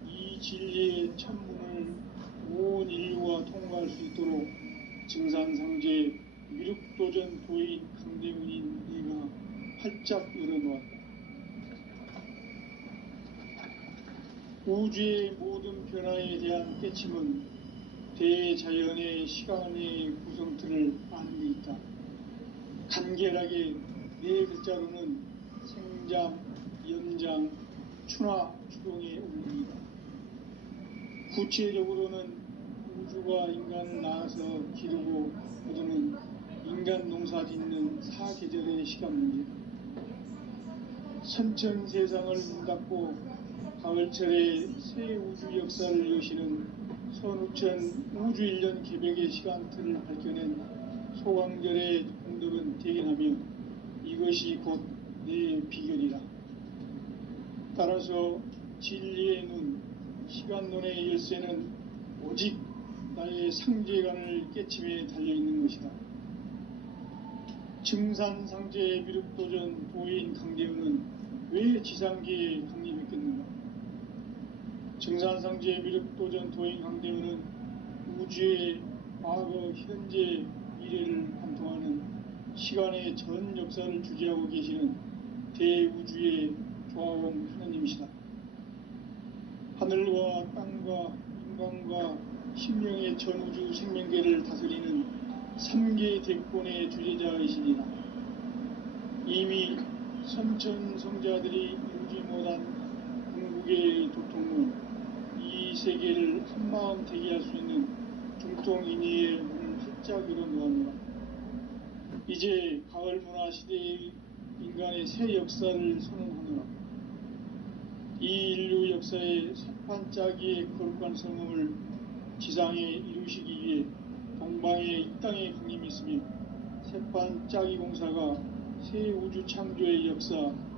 이 진리의 첫 문을 온 인류가 통과할 수 있도록 증산상제 미륵도전 도인 강대문인 네가 활짝 열어놓았다. 우주의 모든 변화에 대한 깨침은 대자연의 시간의 구성틀을 아는 데 있다. 간결하게 네 글자로는 생장, 연장, 추나 추동의 원리이다. 구체적으로는 우주가 인간을 낳아서 기르고 거두는 인간 농사 짓는 사계절의 시간 문제다. 선천 세상을 문 닫고 가을철에 새 우주 역사를 여시는 선우천 우주 1년 개벽의 시간틀을 밝혀낸 소강절의 공덕은 대견하며 이것이 곧 내 비결이라. 따라서 진리의 눈, 시간론의 열쇠는 오직 나의 상제관을 깨침에 달려있는 것이다. 증산상제 미륵도전 도인 강대우는 왜 지상계에 강림했겠는가? 증산상제 미륵도전 도인 강대우는 우주의 과거, 현재, 미래를 관통하는 시간의 전 역사를 주재하고 계시는 대우주의 조화원 하나님이시다. 하늘과 땅과 인간과 신명의 전우주 생명계를 다스리는 3개 대권의 주제자이시니라. 이미 선천성자들이 이루지 못한 궁극의 도통은 이 세계를 한마음 되게 할 수 있는 중통인의의 문을 활짝 열어놓았노라. 이제 가을 문화 시대의 인간의 새 역사를 선언하노라. 이 인류 역사의 새판짜기의 거룩한 성음을 지상에 이루시기 위해 동방에 이 땅에 강림했으며 새판짜기 공사가 새 우주 창조의 역사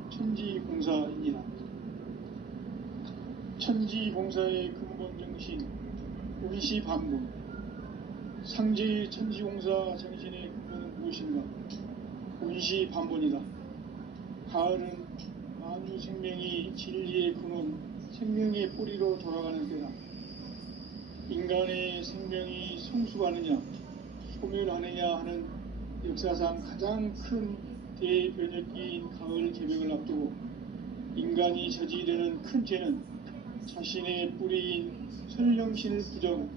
천지공사이니라. 천지공사의 근본 정신 운시반복. 상제의 천지공사 정신의 근본은 무엇인가? 운시반복이다. 가을은 만유 생명이 진리의 근원, 생명의 뿌리로 돌아가는 때다. 인간의 생명이 성숙하느냐, 소멸하느냐 하는 역사상 가장 큰 대변혁기인 가을 개벽을 앞두고 인간이 저지르는 큰 죄는 자신의 뿌리인 설령신을 부정,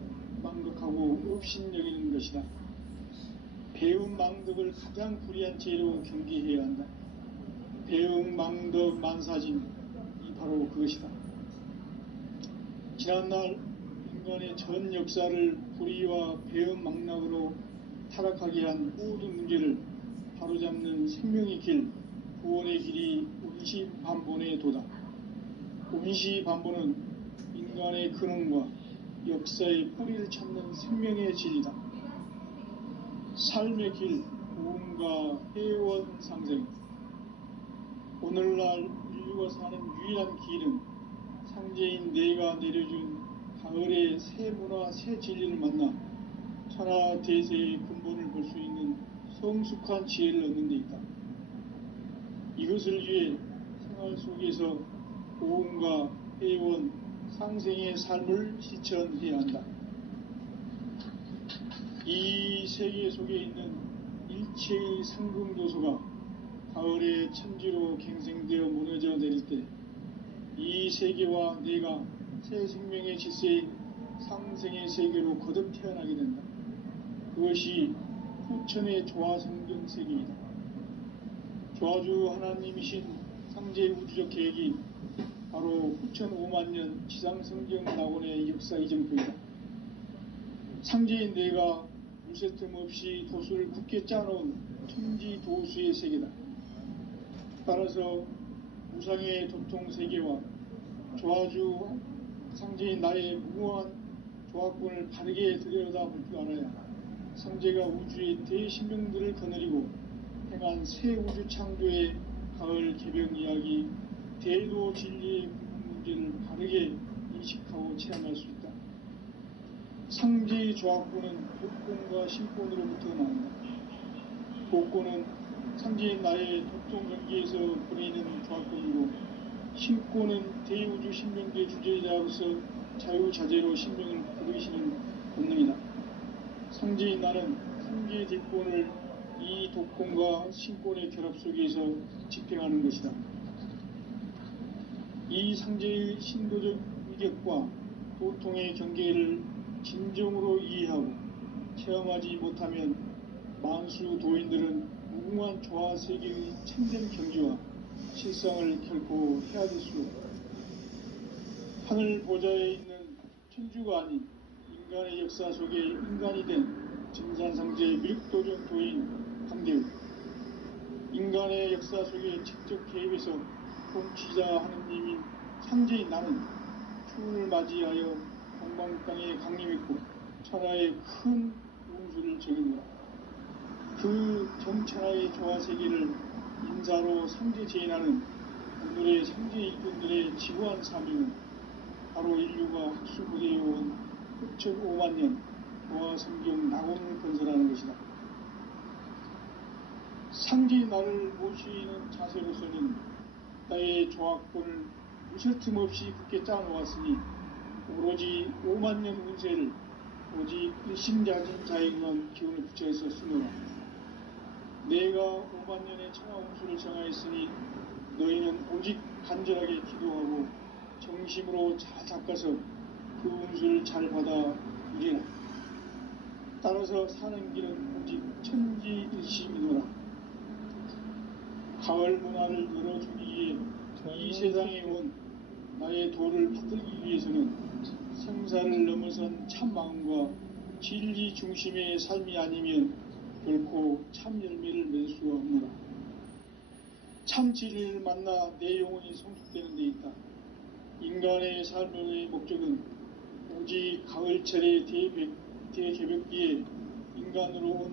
망덕하고 업신여기는 것이다. 배움 망덕을 가장 불의한 죄로 경계해야 한다. 배움 망덕 만사짐이 바로 그것이다. 지난날 인간의 전 역사를 불의와 배움 망락으로 타락하게 한 모든 문제를 바로잡는 생명의 길, 구원의 길이 운시반본의 도다. 운시반본은 인간의 근원과 역사의 뿌리를 찾는 생명의 진리다. 삶의 길, 구원과 회원 상생. 오늘날 인류가 사는 유일한 길은 상제인 내가 내려준 가을의 새 문화, 새 진리를 만나 천하 대세의 근본을 볼 수 있는 성숙한 지혜를 얻는 데 있다. 이것을 위해 생활 속에서 고음과 회원, 상생의 삶을 실천해야 한다. 이 세계 속에 있는 일체의 상금도소가 가을의 천지로 갱생되어 무너져 내릴 때 이 세계와 내가 새 생명의 질서인 상생의 세계로 거듭 태어나게 된다. 그것이 후천의 조화성경 세계이다. 조화주 하나님이신 상제 우주적 계획이 바로 후천 5만년 지상성경 낙원의 역사 이정표이다. 상제인 내가 물새틈 없이 도수를 굳게 짜놓은 천지 도수의 세계다. 따라서 무상의 도통 세계와 조화주 상제인 나의 무모한 조합권을 바르게 들여다볼 줄 알아야 상제가 우주의 대신명들을 거느리고 행한 새 우주 창조의 가을 개벽 이야기, 대도 진리의 문제를 바르게 인식하고 체험할 수 있다. 상제의 조합권은 복권과 신권으로부터 나온다. 복권은 상제인 나의 도통 경계에서 보내는 조합권이고, 신권은 대우주 신명계 주제자로서 자유자재로 신명을 부르시는 본능이다. 상제인 나는 상제의 뒷권을 이 독권과 신권의 결합 속에서 집행하는 것이다. 이 상제의 신도적 감격과 고통의 경계를 진정으로 이해하고 체험하지 못하면 만수 도인들은 무궁한 조화 세계의 참된 경지와 실상을 결코 헤아릴 수 없다. 하늘 보좌에 있는 천주가 아닌 인간의 역사 속에 인간이 된 증산상제 미륵도전 도인 황대우, 인간의 역사 속에 직접 개입해서 통치자 하느님인 상제인 나는 추운을 맞이하여 동방 땅에 강림했고 천하의 큰 운수를 정했노라. 그 정천하의 조화 세계를 인사로 상제 제인하는 오늘의 상제 일꾼들의 지구한 사명은 바로 인류가 학술부대에 온 흑천 5만 년 조화 성경 낙원을 건설하는 것이다. 상제 나를 모시는 자세로서는 나의 조합권을 무설틈 없이 굳게 짜놓았으니 오로지 5만 년 운세를 오직 일심자진 자에게만 기운을 붙여서 쓰노라. 내가 5만 년의 천하 운수를 정하였으니 너희는 오직 간절하게 기도하고 정심으로 잘 닦아서 그 운수를 잘 받아 누리라. 따라서 사는 길은 오직 천지일심이노라. 가을 문화를 열어주기 위해 이 세상에 온 나의 도를 받들기 위해서는 생사를 넘어선 참 마음과 진리 중심의 삶이 아니면 결코 참 열매를 맺을 수가 없노라. 참 진리를 만나 내 영혼이 성숙되는 데 있다. 인간의 삶의 목적은 오직 가을철의 대개벽기에 인간으로 온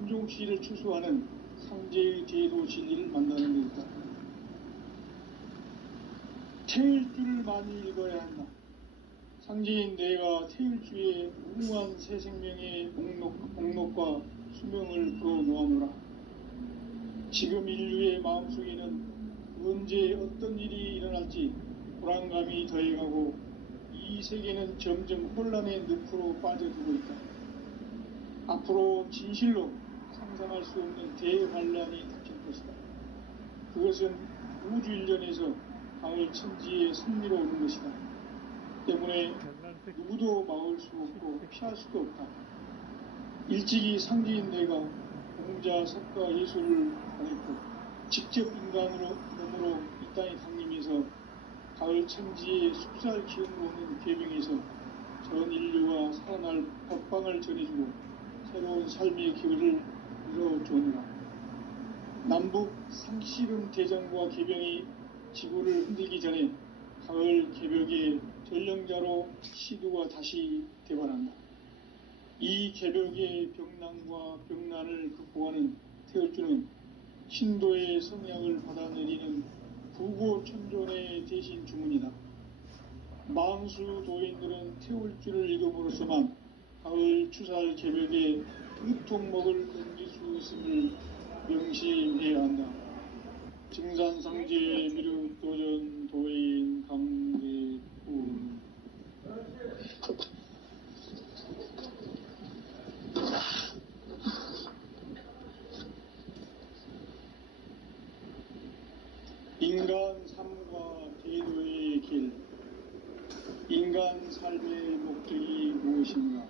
인종시를 추수하는 상제의 대도 진리를 만나는 데 있다. 태일주를 많이 읽어야 한다. 상제인 내가 태일주의 무궁한 새 생명의 목록과 수명을 불어놓아노라. 지금 인류의 마음속에는 언제 어떤 일이 일어날지 불안감이 더해가고 이 세계는 점점 혼란의 늪으로 빠져들고 있다. 앞으로 진실로 상상할 수 없는 대환란이 닥칠 것이다. 그것은 우주 일련에서 가을 천지의 승리로 오는 것이다. 때문에 누구도 막을 수 없고 피할 수도 없다. 일찍이 상제인 내가 공자, 석가, 예술을 다녔고 직접 인간으로 몸으로 이 땅에 강림해서 가을 천지의 숲살 기운으로 오는 계명에서 전 인류가 살아날 법방을 전해주고 새로운 삶의 기회를 이뤄주느라. 남북 상씨름 대전과 개병이 지구를 흔들기 전에 가을 개벽의 전령자로 시두가 다시 대발한다. 이 개벽의 병난과 병난을 극복하는 태울주는 신도의 성향을 받아내리는 부고천존의 대신 주문이다. 만수 도인들은 태울주를 읽음으로써만 가을 추살 개벽에 유통목을 옮길 수 있음을 명심해야 한다. 증산상제 미륵도전 도인 강대훈. 인간 삶과 제도의 길. 인간 삶의 목적이 무엇인가?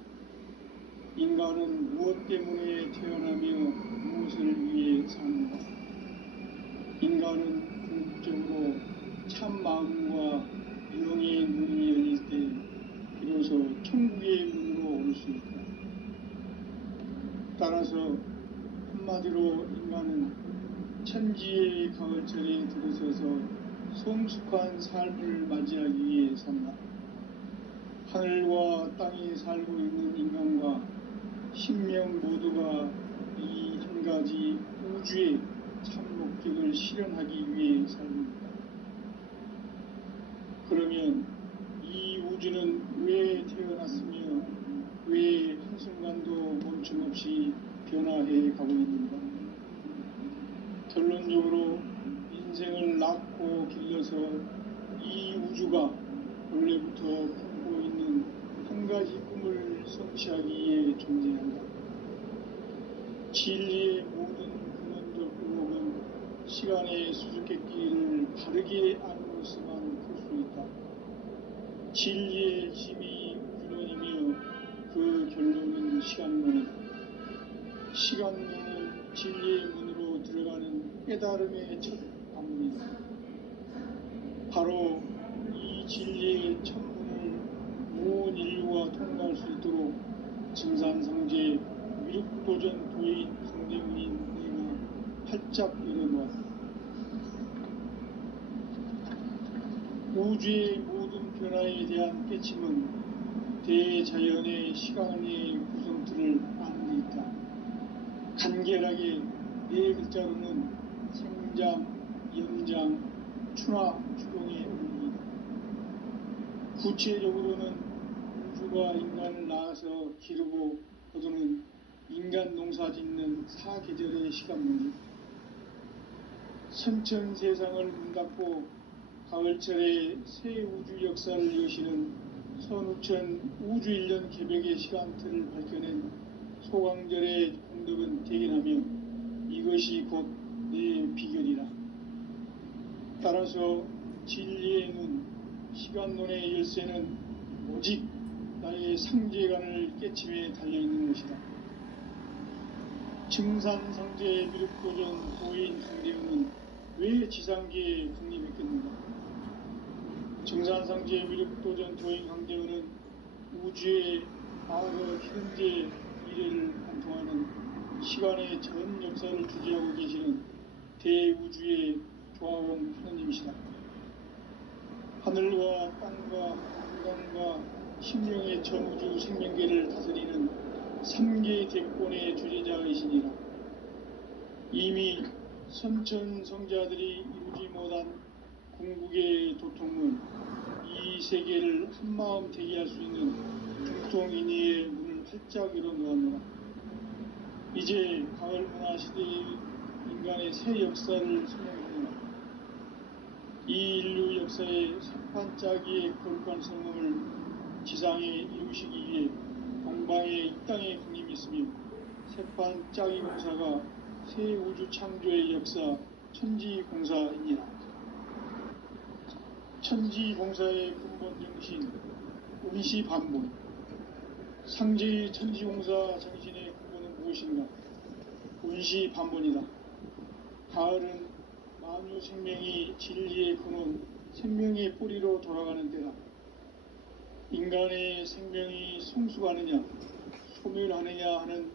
인간은 무엇 때문에 태어나며 무엇을 위해 사는가? 인간은 궁극적으로 참 마음과 영의 문이 열릴 때 비로소 천국의 문으로 올 수 있다. 따라서 한마디로 인간은 천지의 가을철에 들어서서 성숙한 삶을 맞이하기 위해 산다. 하늘과 땅에 살고 있는 인간과 신명 모두가 이 한 가지 우주의 참 목적을 실현하기 위해 삽니다. 그러면 이 우주는 왜 태어났으며 왜 한순간도 멈춤없이 변화해 가고 있는가? 결론적으로 인생을 낳고 길러서 이 우주가 원래부터 품고 있는 한 가지 꿈을 성취하기 위해 존재한다. 진리의 모든 근원적 의혹은 시간의 수수께끼를 바르게 알므로서만 풀 수 있다. 진리의 힘이 근원이며 그 결론은 시간론은 진리의 문으로 들어가는 깨달음의 첫 방문이다. 바로 이 진리의 첫 문을 온 인류가 통과할 수 있도록 증산상제 위륙도전 도인 강대문인 내가 활짝 열어놓았다. 우주의 모든 변화에 대한 깨침은 대자연의 시간의 구성틀을 아는 데 있다. 간결하게 네 글자로는 생장, 연장, 추나 추동의 의미이다. 구체적으로는 우주가 인간을 낳아서 기르고 거두는 인간 농사 짓는 사계절의 시간문이다. 선천 세상을 문 닫고 가을철에 새 우주 역사를 여시는 선우천 우주 1년 개벽의 시간틀을 밝혀낸 소강절의 공덕은 대견하며 이것이 곧 내 비결이라. 따라서 진리의 눈, 시간론의 열쇠는 오직 나의 상제관을 깨침에 달려있는 것이다. 증산상제 미륵도전 도인 강대우는 왜 지상계에 강림했겠는가? 증산상제 미륵도전 도인 강대우는 우주의 과거, 현재, 미래를 관통하는 시간의 전 역사를 주재하고 계시는 대우주의 조화원 하느님이시다. 하늘과 땅과 인간과 심령의 전우주 생명계를 다스리는 3계 대권의 주재자이시니라. 이미 선천성자들이 이루지 못한 궁극의 도통은 이 세계를 한마음 대기할 수 있는 중통인의의 문을 활짝 열어놓았노라. 이제 가을 문화 시대의 인간의 새 역사를 선언하노라. 이 인류 역사의 새판짜기의 거룩한 성공을 지상에 이루시기 위해 동방에 이 땅에 강림했으며 새판짜기 공사가 새 우주 창조의 역사 천지공사이니라. 천지공사의 근본 정신 운시반본. 상제의 천지공사 정신의 근본은 무엇인가? 운시반본이다. 가을은 만유 생명이 진리의 근원, 생명의 뿌리로 돌아가는 때다. 인간의 생명이 성숙하느냐, 소멸하느냐 하는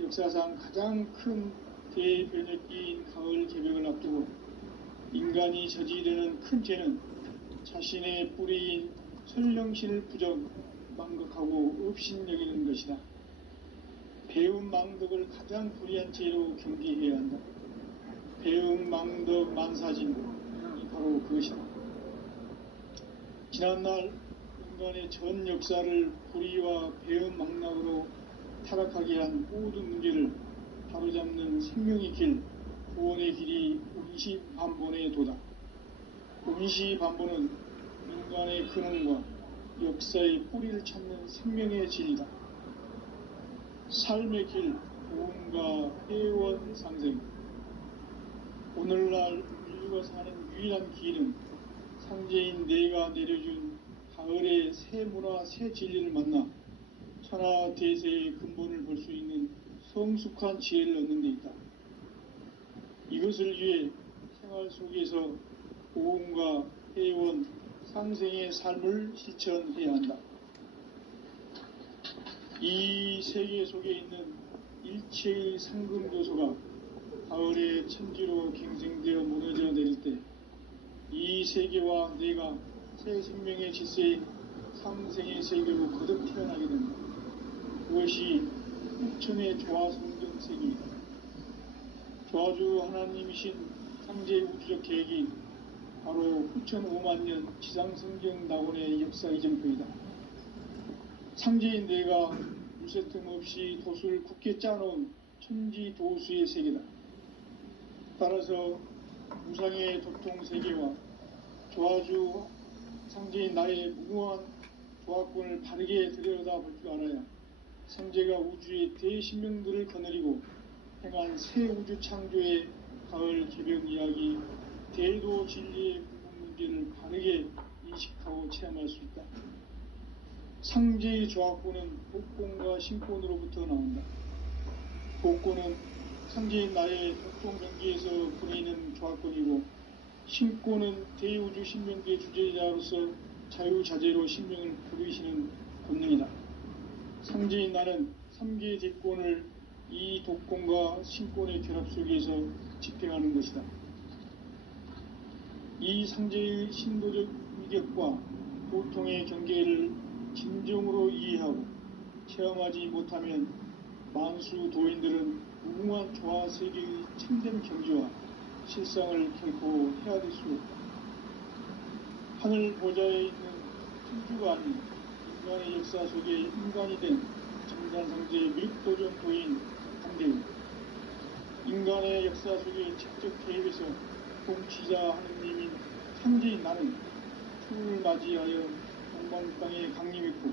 역사상 가장 큰 대변혁기인 가을 개벽을 앞두고 인간이 저지르는 큰 죄는 자신의 뿌리인 설령신을 부정, 망극하고 업신여기는 것이다. 배움 망덕을 가장 불의한 죄로 경계해야 한다. 배움 망덕 만사진이 바로 그것이다. 지난날 인간의 전 역사를 불의와 배움 망락으로 타락하게 한 모든 문제를 바로잡는 생명의 길, 구원의 길이 운시반본의 도다. 운시반본은 인간의 근원과 역사의 뿌리를 찾는 생명의 진리다. 삶의 길, 구원과 회원 상생. 오늘날 인류가 사는 유일한 길은 상제인 내가 내려준 가을의 새 문화, 새 진리를 만나 천하 대세의 근본을 볼 수 있는 성숙한 지혜를 얻는 데 있다. 이것을 위해 생활 속에서 보험과 회원, 상생의 삶을 실천해야 한다. 이 세계 속에 있는 일체의 상금교소가 가을의 천지로 갱생되어 무너져 내릴 때 이 세계와 내가 새 생명의 질서인 상생의 세계로 거듭 태어나게 된다. 그것이 후천의 조화성경 세계이다. 조화주 하나님이신 상제 우주적 계획이 바로 후천 5만년 지상성경 낙원의 역사 이정표이다. 상제인 내가 무쇠틈 없이 도수를 굳게 짜놓은 천지도수의 세계다. 따라서 무상의 도통 세계와 조화주 상제인 나의 무궁한 조화권을 바르게 들여다볼 줄 알아야 상제가 우주의 대신명들을 거느리고 행한 새 우주 창조의 가을 개벽 이야기, 대도 진리의 근본 문제를 바르게 인식하고 체험할 수 있다. 상제의 조합구는 복권과 신권으로부터 나온다. 복권은 상제인 나의 독종 경기에서 부리는 조합권이고, 신권은 대우주 신명기의 주제자로서 자유자재로 신명을 부르시는 권능이다. 상제인 나는 3개의 대권을 이 독권과 신권의 결합 속에서 집행하는 것이다. 이 상제의 신도적 위격과 보통의 경계를 진정으로 이해하고 체험하지 못하면 만수 도인들은 무궁한 조화 세계의 참된 경지와 실상을 결코 헤아릴 수 없다. 하늘 보좌에 있는 천주가 아닌 인간의 역사 속에 인간이 된 정산상제의 밀도전 도인 강대우, 인간의 역사 속에 직접 개입해서 통치자 하느님인 상제인 나는 추를 맞이하여 동방 땅에 강림했고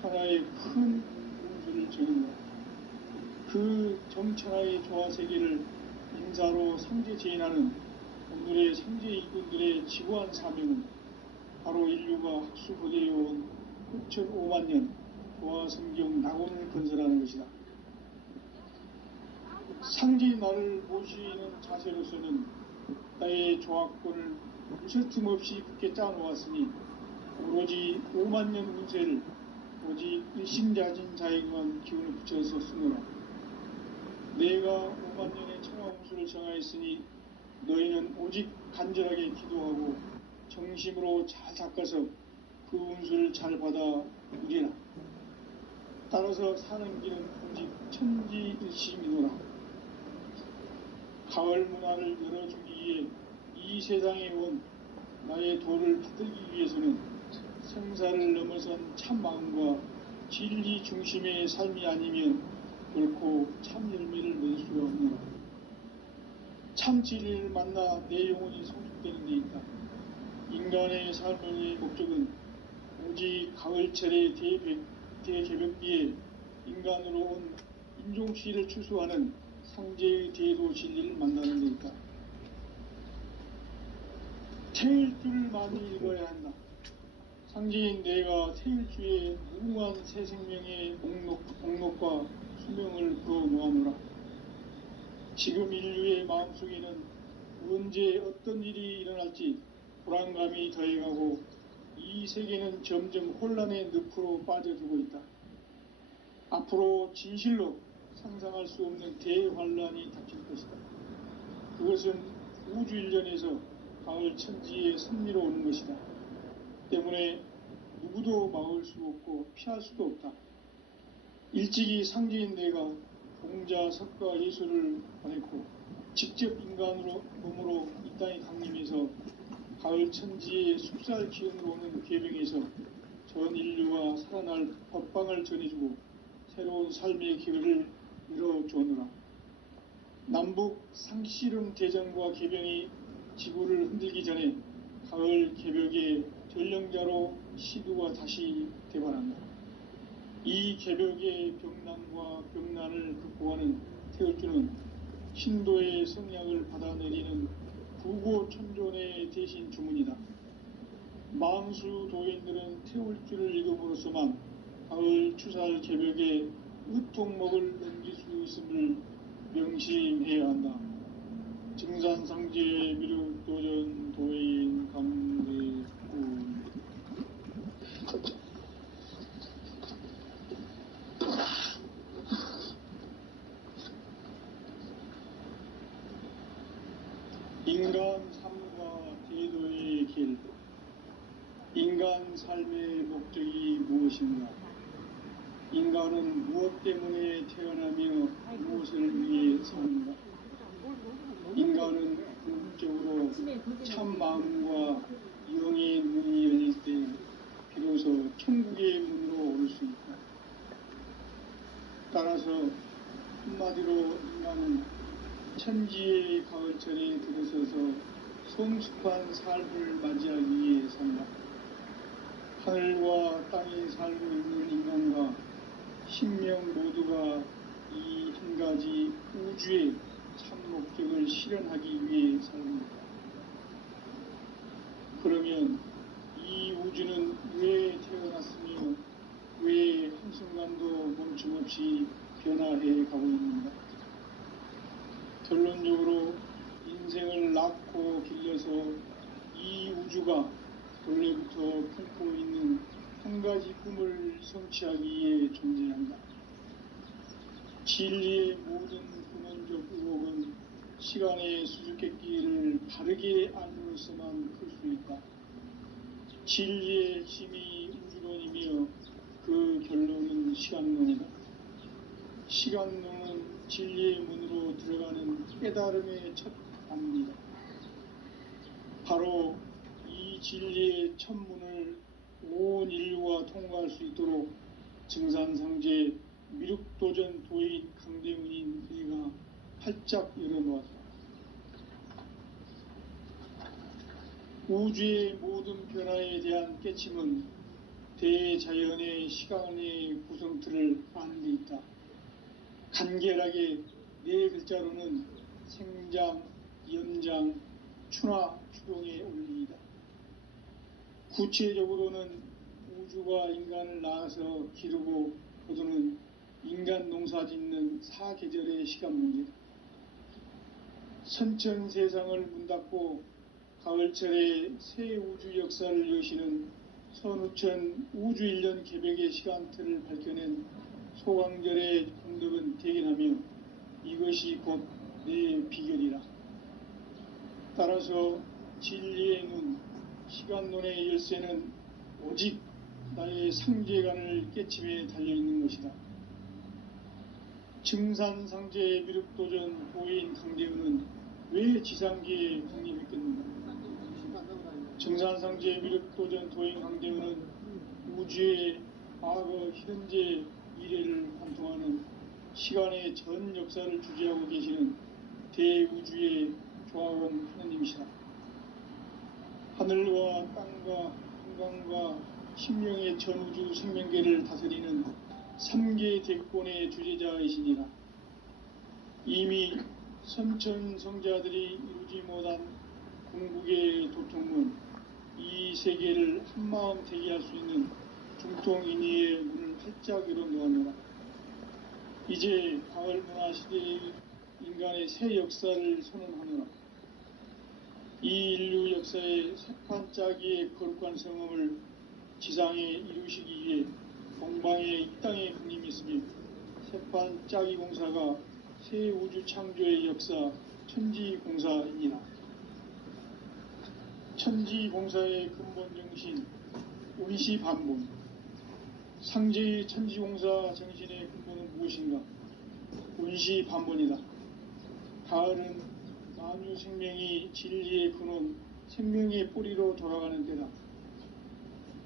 천하의 큰 운수를 정했노라. 그 정천하의 조화 세계를 인사로 상제 제인하는 오늘의 상제 일꾼들의 지구한 사명은 바로 인류가 학수고대해온 6,500만 년 조화 성경 낙원을 건설하는 것이다. 상제인 나를 모시는 자세로서는 나의 조합권을 무서틈없이 굳게 짜놓았으니 오로지 5만 년 운세를 오직 일심자진 자에게만 기운을 붙여서 쓰노라. 내가 5만 년의 청하 운수를 정하였으니 너희는 오직 간절하게 기도하고 정심으로 잘 닦아서 그 운수를 잘 받아 누리라. 따라서 사는 길은 오직 천지일심이노라. 가을 문화를 열어주기 위해 이 세상에 온 나의 도를 받들기 위해서는 생사를 넘어선 참 마음과 진리 중심의 삶이 아니면 결코 참 열매를 맺을 수가 없노라. 참 진리를 만나 내 영혼이 성숙되는 데 있다. 인간의 삶의 목적은 오직 가을철의 대개벽기에 인간으로 온 인종씨를 추수하는 상제의 대도 진리를 만나는 데 있다. 태일주를 많이 읽어야 한다. 상제인 내가 태일주의 무궁한 새 생명의 목록과 수명을 불어놓아노라. 지금 인류의 마음속에는 언제 어떤 일이 일어날지 불안감이 더해가고 이 세계는 점점 혼란의 늪으로 빠져들고 있다. 앞으로 진실로 상상할 수 없는 대환란이 닥칠 것이다. 그것은 우주 일련에서 가을 천지의 섭리로 오는 것이다. 때문에 누구도 막을 수 없고 피할 수도 없다. 일찍이 상제인 내가 공자, 석가, 예수를 보냈고 직접 인간으로 몸으로 이 땅에 강림해서 가을 천지의 숙살 기운으로 오는 계병에서 전 인류가 살아날 법방을 전해주고 새로운 삶의 기회를 열어주느라. 남북 상씨름 대전과 계병이 지구를 흔들기 전에 가을 개벽의 전령자로 시두가 다시 대발한다. 이 개벽의 병난과 병난을 극복하는 태울주는 신도의 성약을 받아내리는 구고천존의 대신 주문이다. 망수 도인들은 태울주를 읽음으로써만 가을 추살 개벽의 으통목을 넘길 수 있음을 명심해야 한다. 증산상제 미륵도전 도인 강대군. 인간 삶과 제도의 길. 인간 삶의 목적이 무엇인가? 인간은 무엇 때문에 태어나며 무엇을 위해 사는가? 인간은 궁극적으로 참 마음과 영의 문이 열릴 때 비로소 천국의 문으로 오를 수 있다. 따라서 한마디로 인간은 천지의 가을철에 들어서서 성숙한 삶을 맞이하기 위해 산다. 하늘과 땅에 살고 있는 인간과 신명 모두가 이 한 가지 우주의 참 목적을 실현하기 위해 삽니다. 그러면 이 우주는 왜 태어났으며 왜 한순간도 멈춤없이 변화해 가고 있는가? 결론적으로 인생을 낳고 길러서 이 우주가 원래부터 품고 있는 한 가지 꿈을 성취하기 위해 존재한다. 진리의 모든 근원적 의혹은 시간의 수수께끼를 바르게 알므로서만 풀 수 있다. 진리의 핵심이 우주론이며 그 결론은 시간론이다. 시간론은 진리의 문으로 들어가는 깨달음의 첫 단계이다. 바로 이 진리의 첫 문을 온 인류가 통과할 수 있도록 증산상제 미륵도전 도인 강대문인 내가 활짝 열어놓았다. 우주의 모든 변화에 대한 깨침은 대자연의 시간의 구성틀을 아는 데 있다. 간결하게 네 글자로는 생장, 연장, 추나 추동의 원리이다. 구체적으로는 우주가 인간을 낳아서 기르고 거두는 인간 농사 짓는 사계절의 시간 문제다. 선천 세상을 문 닫고 가을철에 새 우주 역사를 여시는 선우천 우주 1년 개벽의 시간틀을 밝혀낸 소강절의 공덕은 대견하며 이것이 곧 내 비결이라. 따라서 진리의 눈, 시간론의 열쇠는 오직 나의 상제관을 깨침에 달려있는 것이다. 증산상제 미륵도전 도인 강대훈은 왜 지상계에 독립했겠는가? 증산상제 미륵도전 도인 강대훈은 우주의 과거, 현재, 미래를 관통하는 시간의 전 역사를 주재하고 계시는 대우주의 조화원 하느님이시다. 하늘과 땅과 한강과 심령의 전우주 생명계를 다스리는 3계 대권의 주재자이시니라. 이미 선천 성자들이 이루지 못한 궁극의 도통문, 이 세계를 한마음 되게 할 수 있는 중통인의의 문을 활짝 열어놓았노라. 이제 가을 문화 시대의 인간의 새 역사를 선언하노라. 이 인류 역사의 새판짜기의 거룩한 성음을 지상에 이루시기 위해 동방에 이 땅에 군림이 있으며 새판짜기 공사가 새 우주 창조의 역사 천지공사이니라. 천지공사의 근본 정신 운시반본. 상제의 천지공사 정신의 근본은 무엇인가? 운시반본이다. 가을은 만유 생명이 진리의 근원, 생명의 뿌리로 돌아가는 때다.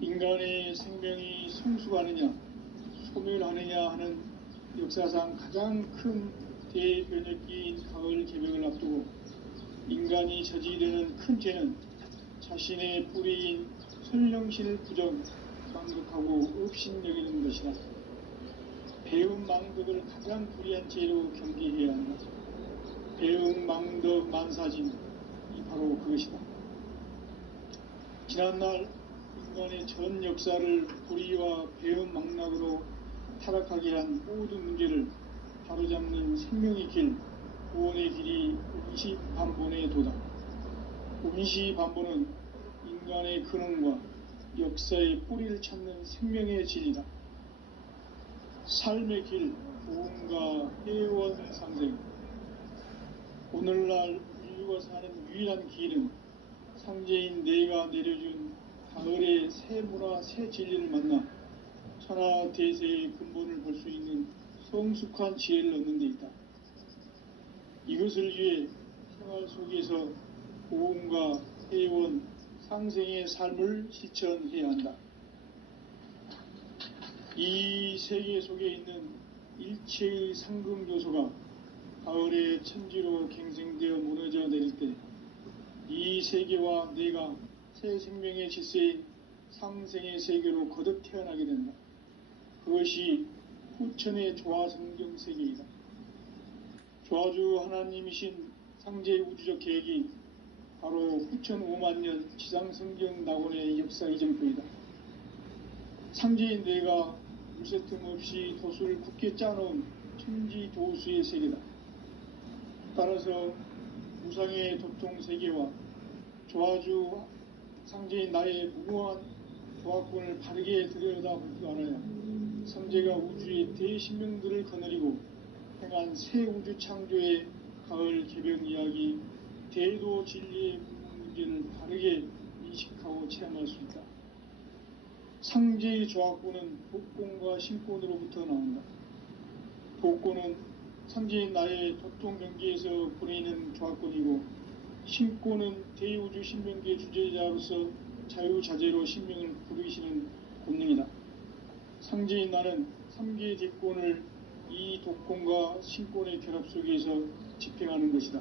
인간의 생명이 성숙하느냐, 소멸하느냐 하는 역사상 가장 큰 대변혁기인 가을 개벽을 앞두고 인간이 저지르는 큰 죄는 자신의 뿌리인 설령신을 부정, 망극하고 업신여기는 것이다. 배움 망덕을 가장 불의한 죄로 경계해야 한다. 배움 망덕 만사진이 바로 그것이다. 지난날 인간의 전 역사를 불의와 배움 망락으로 타락하게 한 모든 문제를 바로잡는 생명의 길, 구원의 길이 운시반본의 도다. 운시반본은 인간의 근원과 역사의 뿌리를 찾는 생명의 진리다. 삶의 길, 보험과 회원 상생. 오늘날 인류가 사는 유일한 길은 상제인 내가 내려준 가을의 새 문화, 새 진리를 만나 천하 대세의 근본을 볼 수 있는 성숙한 지혜를 얻는 데 있다. 이것을 위해 생활 속에서 보험과 회원, 상생의 삶을 실천해야 한다. 이 세계 속에 있는 일체의 상금 요소가 가을의 천지로 갱생되어 무너져 내릴 때 이 세계와 내가 새 생명의 질서인 상생의 세계로 거듭 태어나게 된다. 그것이 후천의 조화성경 세계이다. 조화주 하나님이신 상제 우주적 계획이 바로 9,005만 년 지상성경 낙원의 역사 이정표이다. 상제인 내가 물새틈 없이 도수를 굳게 짜놓은 천지도수의 세계다. 따라서 무상의 도통 세계와 조화주 상제인 나의 무궁한 조화권을 바르게 들여다볼 줄 알아야 성제가 우주의 대신명들을 거느리고 행한 새 우주 창조의 가을 개변 이야기, 대도 진리의 문제를 바르게 인식하고 체험할 수 있다. 상제의 조화권은 복권과 신권으로부터 나온다. 복권은 상제인 나의 도통 경계에서 보내는 조화권이고, 신권은 대우주 신명계 주제자로서 자유자재로 신명을 부르시는 권능이다. 상제인 나는 3개의 대권을 이 독권과 신권의 결합 속에서 집행하는 것이다.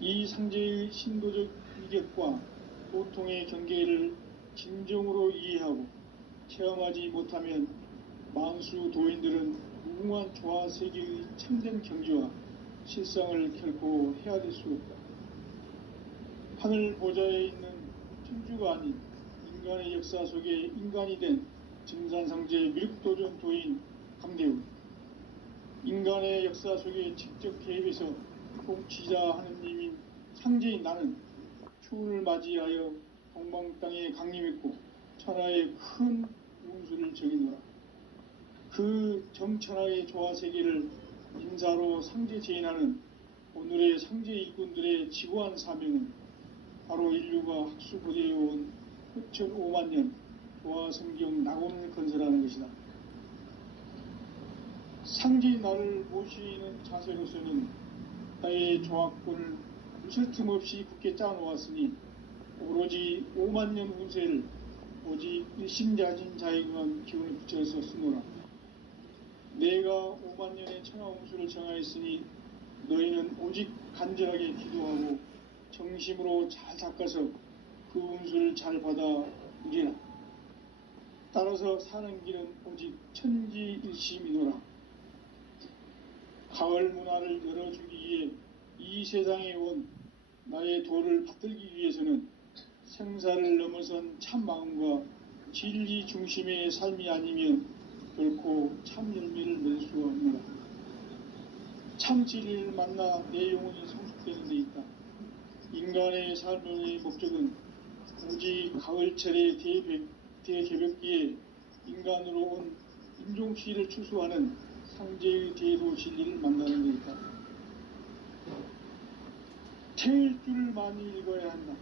이 상제의 신도적 위격과 도통의 경계를 진정으로 이해하고 체험하지 못하면 만수 도인들은 무궁한 조화 세계의 참된 경지와 실상을 결코 헤아릴 수 없다. 하늘 보좌에 있는 천주가 아닌 인간의 역사 속에 인간이 된 증산상제 미륵도전 도인 강대우, 인간의 역사 속에 직접 개입해서 통치자 하느님인 상제인 나는 추운을 맞이하여 동방 땅에 강림했고 천하의 큰 운수를 정의노라. 그 정천하의 조화세계를 인사로 상제 제인하는 오늘의 상제 일꾼들의 지고한 사명은 바로 인류가 학수고대해온 9,005만 년 조화성경 낙원을 건설하는 것이다. 상제인 나를 모시는 자세로서는 나의 조화권을 무술 틈 없이 굳게 짜놓았으니 오로지 5만 년 운세를 오직 일심자진 자에게만 기운을 붙여서 쓰노라. 내가 5만 년의 천하 운수를 정하였으니 너희는 오직 간절하게 기도하고 정심으로 잘 닦아서 그 운수를 잘 받아 누리라. 따라서 사는 길은 오직 천지일심이노라. 가을 문화를 열어주기 위해 이 세상에 온 나의 도를 받들기 위해서는 생사를 넘어선 참 마음과 진리 중심의 삶이 아니면 결코 참 열매를 맺을 수가 없노라. 참 진리를 만나 내 영혼이 성숙되는 데 있다. 인간의 삶의 목적은 오직 가을철의 대개벽기에 인간으로 온 인종시를 추수하는 상제의 대도 진리를 만나는 데 있다. 태일주를 많이 읽어야 한다.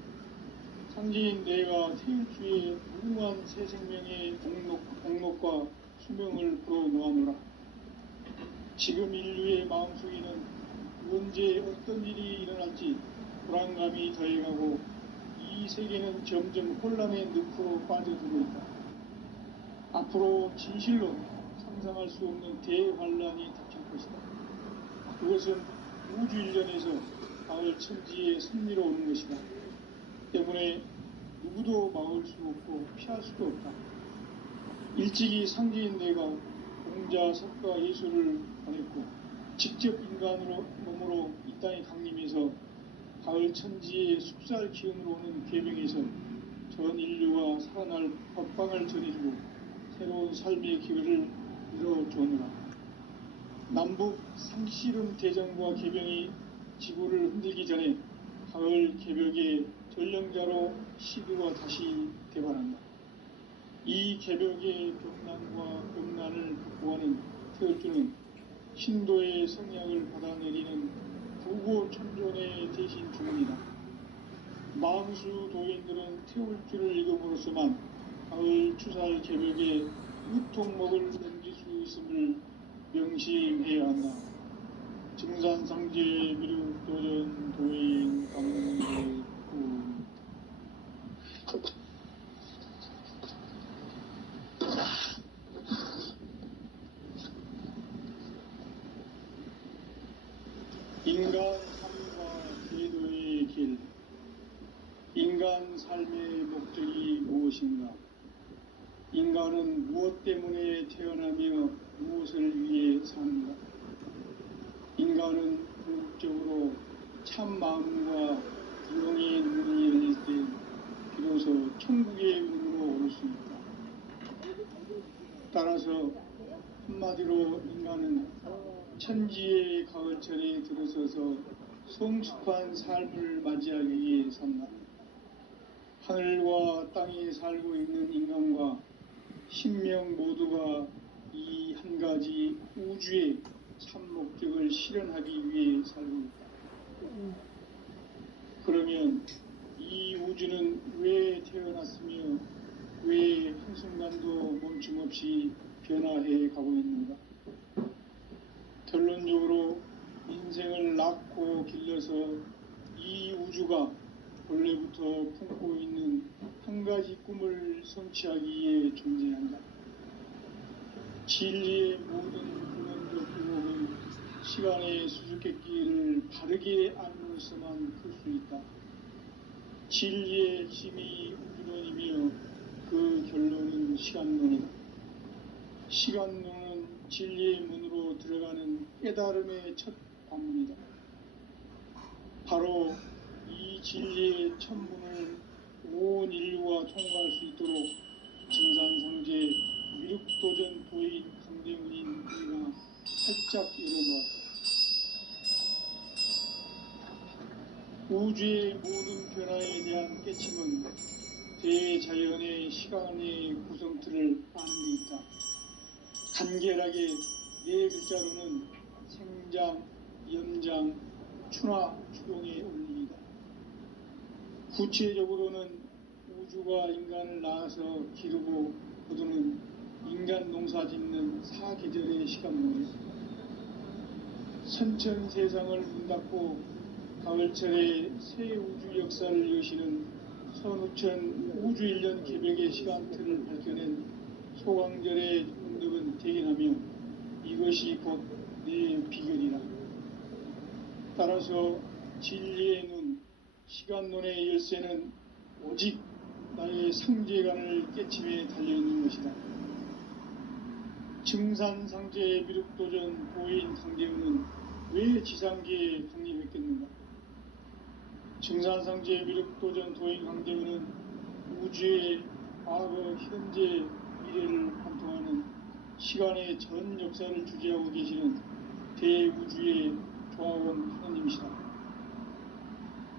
상제인 내가 태일주의 무궁한 새 생명의 공록과 수명을 불어놓아노라. 지금 인류의 마음속에는 언제 어떤 일이 일어날지 불안감이 더해가고 이 세계는 점점 혼란의 늪으로 빠져들고 있다. 앞으로 진실로 상상할 수 없는 대환란이 닥칠 것이다. 그것은 우주 일련에서 가을 천지의 승리로 오는 것이다. 때문에 누구도 막을 수 없고 피할 수도 없다. 일찍이 상제인 내가 공자, 석가, 예수를 보냈고 직접 인간으로 몸으로 이 땅에 강림해서 가을 천지의 숲살 기운으로 오는 계명에서 전 인류가 살아날 법방을 전해주고 새로운 삶의 기회를 이뤄주느라. 남북 상씨름 대전과 개병이 지구를 흔들기 전에 가을 개벽의 전령자로 시드가 다시 대발한다. 이 개벽의 병난과 병난을 극복하는 태울주는 신도의 성향을 받아내리는 부고 천존의 대신 주문이다. 만수 도인들은 태울주를 읽음으로써만 가을 추살 개벽의 유통목을 넘길 수 있음을 명심해야 한다. 증산상제 미륵도전 도인 강대구. 인간 삶과 제도의 길. 인간 삶의 목적이 무엇인가? 인간은 무엇 때문에 태어나며 무엇을 위해 사는가? 인간은 궁극적으로 참 마음과 영의 문이 열릴 때 비로소 천국의 문으로 오를 수 있다. 따라서 한마디로 인간은 천지의 가을철에 들어서서 성숙한 삶을 맞이하기 위해 산다. 하늘과 땅에 살고 있는 인간과 신명 모두가 이 한 가지 우주의 참 목적을 실현하기 위해 살고 있다. 그러면 이 우주는 왜 태어났으며 왜 한순간도 멈춤없이 변화해 가고 있는가? 결론적으로 인생을 낳고 길러서 이 우주가 본래부터 품고 있는 한 가지 꿈을 성취하기 위해 존재한다. 진리의 모든 근원적 의혹은 시간의 수수께끼를 바르게 알므로서만 풀 수 있다. 진리의 핵심이 우주론이며 그 결론은 시간론이다. 시간론은 진리의 문으로 들어가는 깨달음의 첫 관문이다. 바로 이 진리의 첫 문을 온 인류가 통과할 수 있도록 증산상제 미륵도전 도인 강대문인 우리가 활짝 열어놓았다. 우주의 모든 변화에 대한 깨침은 대자연의 시간의 구성틀을 아는 데 있다. 간결하게 네 글자로는 생장, 연장, 추나 추동의 원리이다. 구체적으로는 우주가 인간을 낳아서 기르고 거두는 인간 농사 짓는 사계절의 시간물이다. 선천 세상을 문 닫고 가을철에 새 우주 역사를 여시는 선우천 우주 1년 개벽의 시간틀을 밝혀낸 소강절의 운덕은 대견하며 이것이 곧 내 비결이라. 따라서 진리의 눈, 시간론의 열쇠는 오직 나의 상제관을 깨침에 달려있는 것이다. 증산상제 미륵도전 도인 강대우는 왜 지상계에 강림했겠는가? 증산상제 미륵도전 도인 강대우는 우주의 과거, 현재, 미래를 관통하는 시간의 전 역사를 주재하고 계시는 대우주의 조화원 하나님이시다.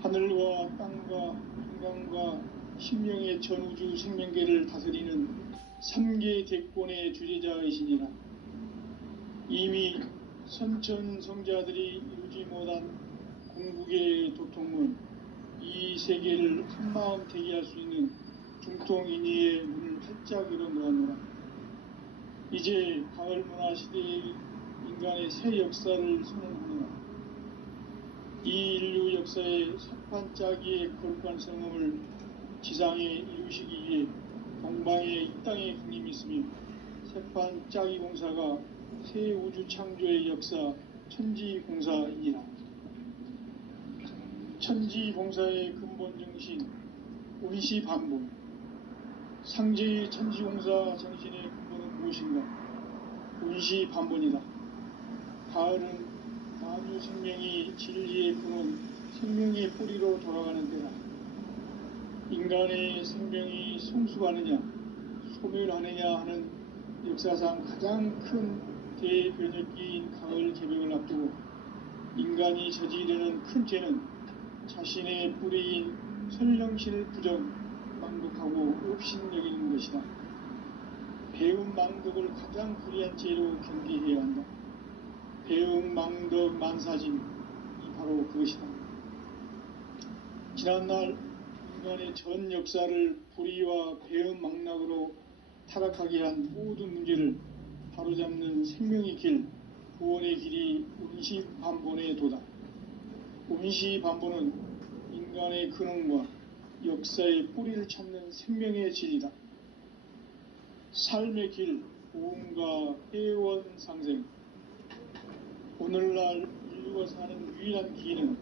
하늘과 땅과 인간과 신명의 전우주 생명계를 다스리는 3계 대권의 주재자이시니라. 이미 선천성자들이 이루지 못한 궁극의 도통은 이 세계를 한마음 되게 할 수 있는 중통인의의 문을 활짝 열어놓았노라. 이제 가을문화 시대의 인간의 새 역사를 선언하노라. 이 인류 역사의 석판짜기의 거룩한 성음을 지상에 이루시기 위해 동방의 이 땅에 강림이 있으며 석판짜기 공사가 새 우주 창조의 역사 천지공사이니라. 천지공사의 근본 정신 운시반복. 상제의 천지공사 정신의 근본은 무엇인가? 운시반복이다. 가을은 만유 생명이 진리의 근원, 생명의 뿌리로 돌아가는 때다. 인간의 생명이 성숙하느냐, 소멸하느냐 하는 역사상 가장 큰 대변혁기인 가을 개벽을 앞두고 인간이 저지르는 큰 죄는 자신의 뿌리인 선령신을 부정, 망독하고 업신여기는 것이다. 배움 망독을 가장 불의한 죄로 경계해야 한다. 배움 망독 만사짐이 바로 그것이다. 지난날 인간의 전 역사를 불의와 배움 망락으로 타락하게 한 모든 문제를 바로잡는 생명의 길, 구원의 길이 운시반본의 도다. 운시반본은 인간의 근원과 역사의 뿌리를 찾는 생명의 진리다. 삶의 길, 고음과 회원상생. 오늘날 인류가 사는 유일한 기회는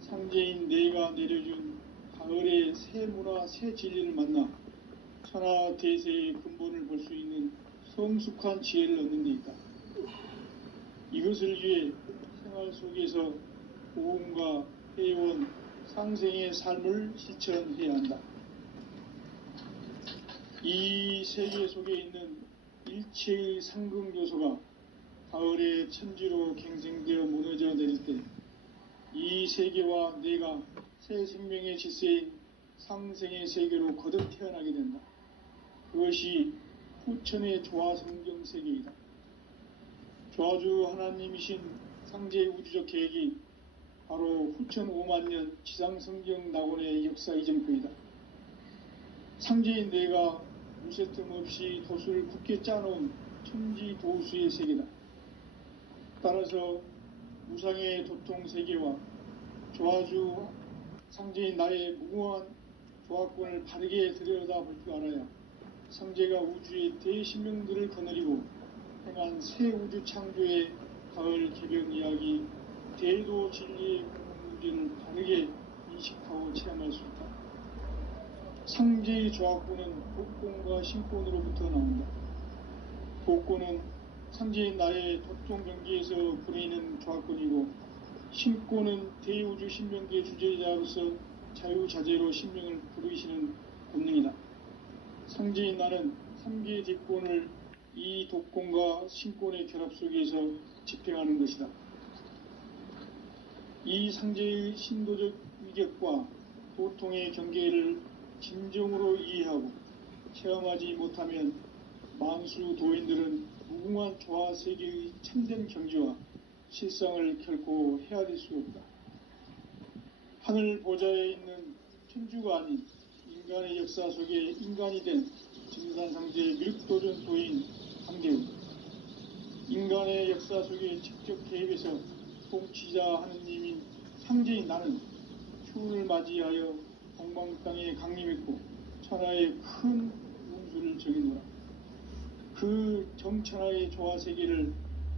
상제인 내가 내려준 가을의 새 문화, 새 진리를 만나 천하 대세의 근본을 볼 수 있는 성숙한 지혜를 얻는 데 있다. 이것을 위해 생활 속에서 고음과 해온 상생의 삶을 실천해야 한다. 이 세계 속에 있는 일체의 상극 요소가 가을의 천지로 갱생되어 무너져 내릴 때 이 세계와 내가 새 생명의 질서인 상생의 세계로 거듭 태어나게 된다. 그것이 후천의 조화성경 세계이다. 조화주 하나님이신 상제의 우주적 계획이 바로 후천 5만 년 지상성경 낙원의 역사 이전표이다. 상제인 내가 무쇠틈 없이 도수를 굳게 짜놓은 천지 도수의 세계다. 따라서 무상의 도통 세계와 조화주 상제인 나의 무궁한 조화권을 바르게 들여다볼 줄 알아야 상제가 우주의 대신명들을 거느리고 행한 새 우주 창조의 가을 개변 이야기 대도 진리의 문제를 바르게 인식하고 체험할 수 있다. 상제의 조화권은 복권과 신권으로부터 나온다. 복권은 상제인 나의 도통 경계에서 부리는 조화권이고 신권은 대우주 신명계의 주제자로서 자유자재로 신명을 부르시는 본능이다. 상제인 나는 3개의 뒷권을 이 독권과 신권의 결합 속에서 집행하는 것이다. 이 상제의 신도적 위격과 도통의 경계를 진정으로 이해하고 체험하지 못하면 만수 도인들은 무궁한 조화 세계의 참된 경지와 실상을 결코 헤아릴 수 없다. 하늘 보좌에 있는 천주가 아닌 인간의 역사 속에 인간이 된 증산상제의 밀도전 도인 강대우, 인간의 역사 속에 직접 개입해서 통치자 하느님인 상제인 나는 추운을 맞이하여 동방 땅에 강림했고 천하의 큰 운수를 정해노라. 그 정천하의 조화 세계를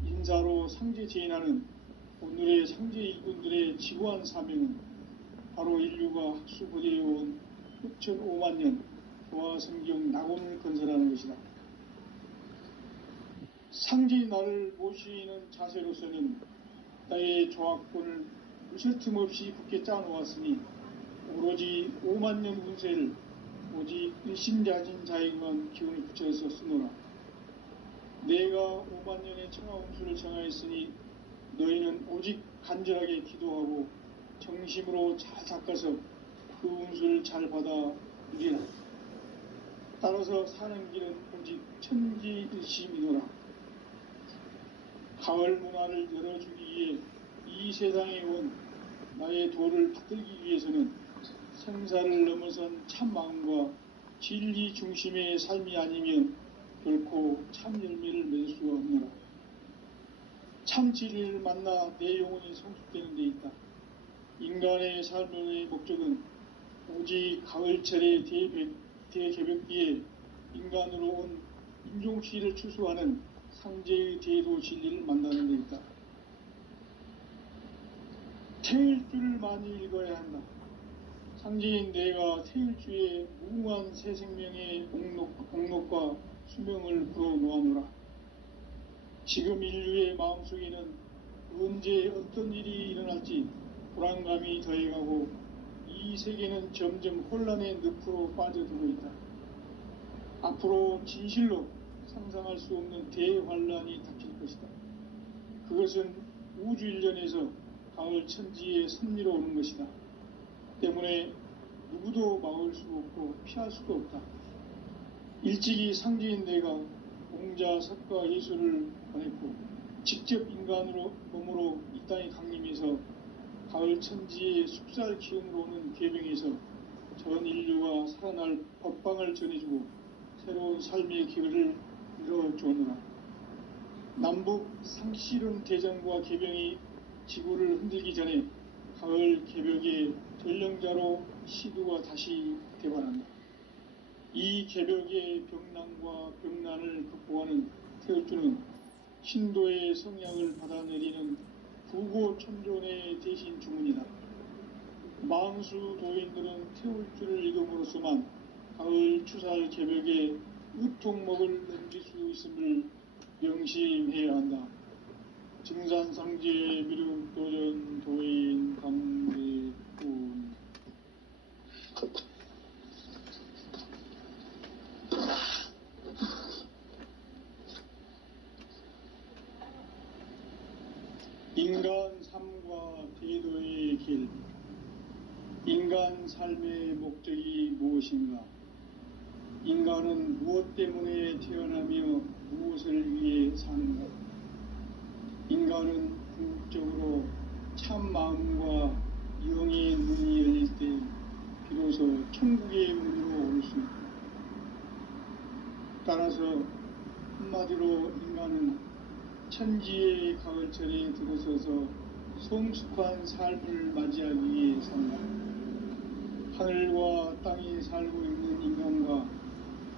인사로 상제 제인하는 오늘의 상제 일꾼들의 지구한 사명은 바로 인류가 학수고대해온 후천 5만 년 조화 성경 낙원을 건설하는 것이다. 상제인 나를 모시는 자세로서는 나의 조화권을 무쇠 틈 없이 굳게 짜놓았으니 오로지 5만 년 운세를 오직 일심자진 자에게만 기운을 붙여서 쓰노라. 내가 5만 년의 청하 운수를 정하였으니 너희는 오직 간절하게 기도하고 정심으로 잘 닦아서 그 운수를 잘 받아 누리라. 따라서 사는 길은 오직 천지일심이노라. 가을 문화를 열어주기 위해 이 세상에 온 나의 도를 받들기 위해서는 생사를 넘어선 참 마음과 진리 중심의 삶이 아니면 결코 참 열매를 맺을 수가 없노라. 참 진리를 만나 내 영혼이 성숙되는 데 있다. 인간의 삶의 목적은 오직 가을철의 대개벽기에 인간으로 온 인종시를 추수하는 상제의 대도 진리를 만나는 데 있다. 태일주를 많이 읽어야 한다. 상제인 내가 태일주의 무궁한 새 생명의 공록과 수명을 불어놓아노라. 지금 인류의 마음속에는 언제 어떤 일이 일어날지 불안감이 더해가고 이 세계는 점점 혼란의 늪으로 빠져들고 있다. 앞으로 진실로 상상할 수 없는 대환란이 닥칠 것이다. 그것은 우주 일련에서 가을 천지의 섭리로 오는 것이다. 때문에 누구도 막을 수 없고 피할 수도 없다. 일찍이 상제인 내가 공자, 석가, 예수를 보냈고 직접 인간으로 몸으로 이 땅에 강림해서 가을 천지의 숲살 기운으로 오는 계명에서 전 인류가 살아날 법방을 전해주고 새로운 삶의 기회를 이뤄주었노라. 남북 상실은 대전과 개병이 지구를 흔들기 전에 가을 개벽의 전령자로 시두가 다시 개발한다. 이 개벽의 병난과 병난을 극복하는 태울주는 신도의 성향을 받아내리는 부고천존의 대신 주문이다. 망수 도인들은 태울주를 읽음으로써만 가을 추살 개벽에 의통목을 넘길 수 있음을 명심해야 한다. 증산상제 미륵도전 도인 강대 인간 삶과 대도의 길. 인간 삶의 목적이 무엇인가? 인간은 무엇 때문에 태어나며 무엇을 위해 사는가? 인간은 궁극적으로 참 마음과 영의 문이 열릴 때 비로소 천국의 문으로 올 수 있다. 따라서 한마디로 인간은 천지의 가을철에 들어서서 성숙한 삶을 맞이하기 위해 산다. 하늘과 땅에 살고 있는 인간과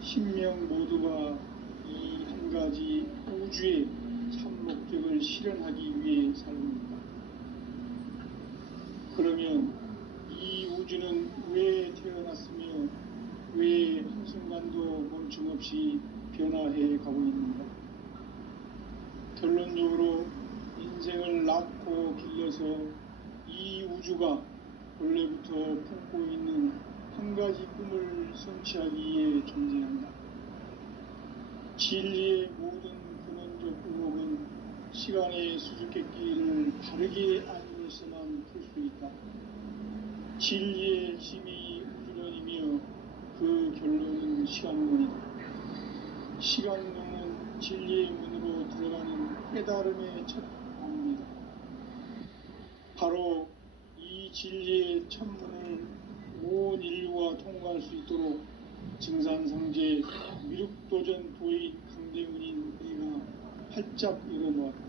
신명 모두가 이 한 가지 우주의 참 목적을 실현하기 위해 살고 있다. 그러면 이 우주는 왜 태어났으며 왜 한순간도 멈춤 없이 변화해 가고 있는가? 결론적으로 인생을 낳고 길러서 이 우주가 원래부터 품고 있는 한 가지 꿈을 성취하기 위해 존재한다. 진리의 모든 근원적 의혹은 시간의 수수께끼를 바르게 알므로서만 풀 수 있다. 진리의 핵심이 우주론이며 그 결론은 시간론이다. 시간론은 진리의 문으로 들어가는 깨달음의 첫 방입니다. 바로 이 진리의 첫문을 온 인류가 통과할 수 있도록 증산상제 미륵도전 도인 강대문인 우리가 활짝 열어놓았다.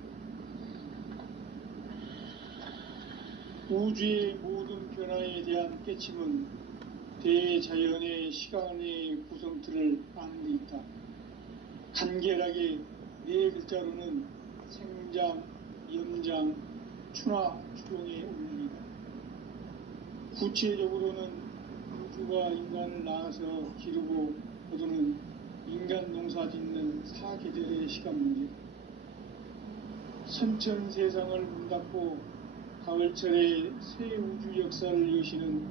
우주의 모든 변화에 대한 깨침은 대자연의 시간의 구성틀을 아는 데 있다. 간결하게 네 글자로는 생장, 염장, 추나 추동의 원리이다. 구체적으로는 우주가 인간을 낳아서 기르고 거두는 인간 농사 짓는 사계절의 시간 문제. 선천 세상을 문닫고 가을철에 새 우주 역사를 여시는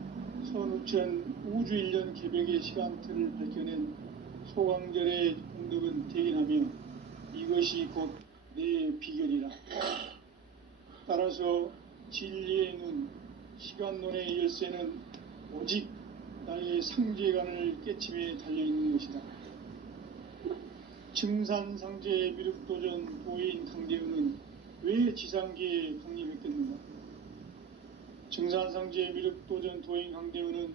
선우천 우주 1년 개벽의 시간틀을 밝혀낸 소강절의 공덕은 대견하며 이것이 곧 내 비결이라. 따라서 진리의 눈, 시간론의 열쇠는 오직 나의 상제관을 깨침에 달려있는 것이다. 증산상제 미륵도전 도인 강대은은 왜 지상계에 강림했겠는가? 증산상제 미륵도전 도인 강대은은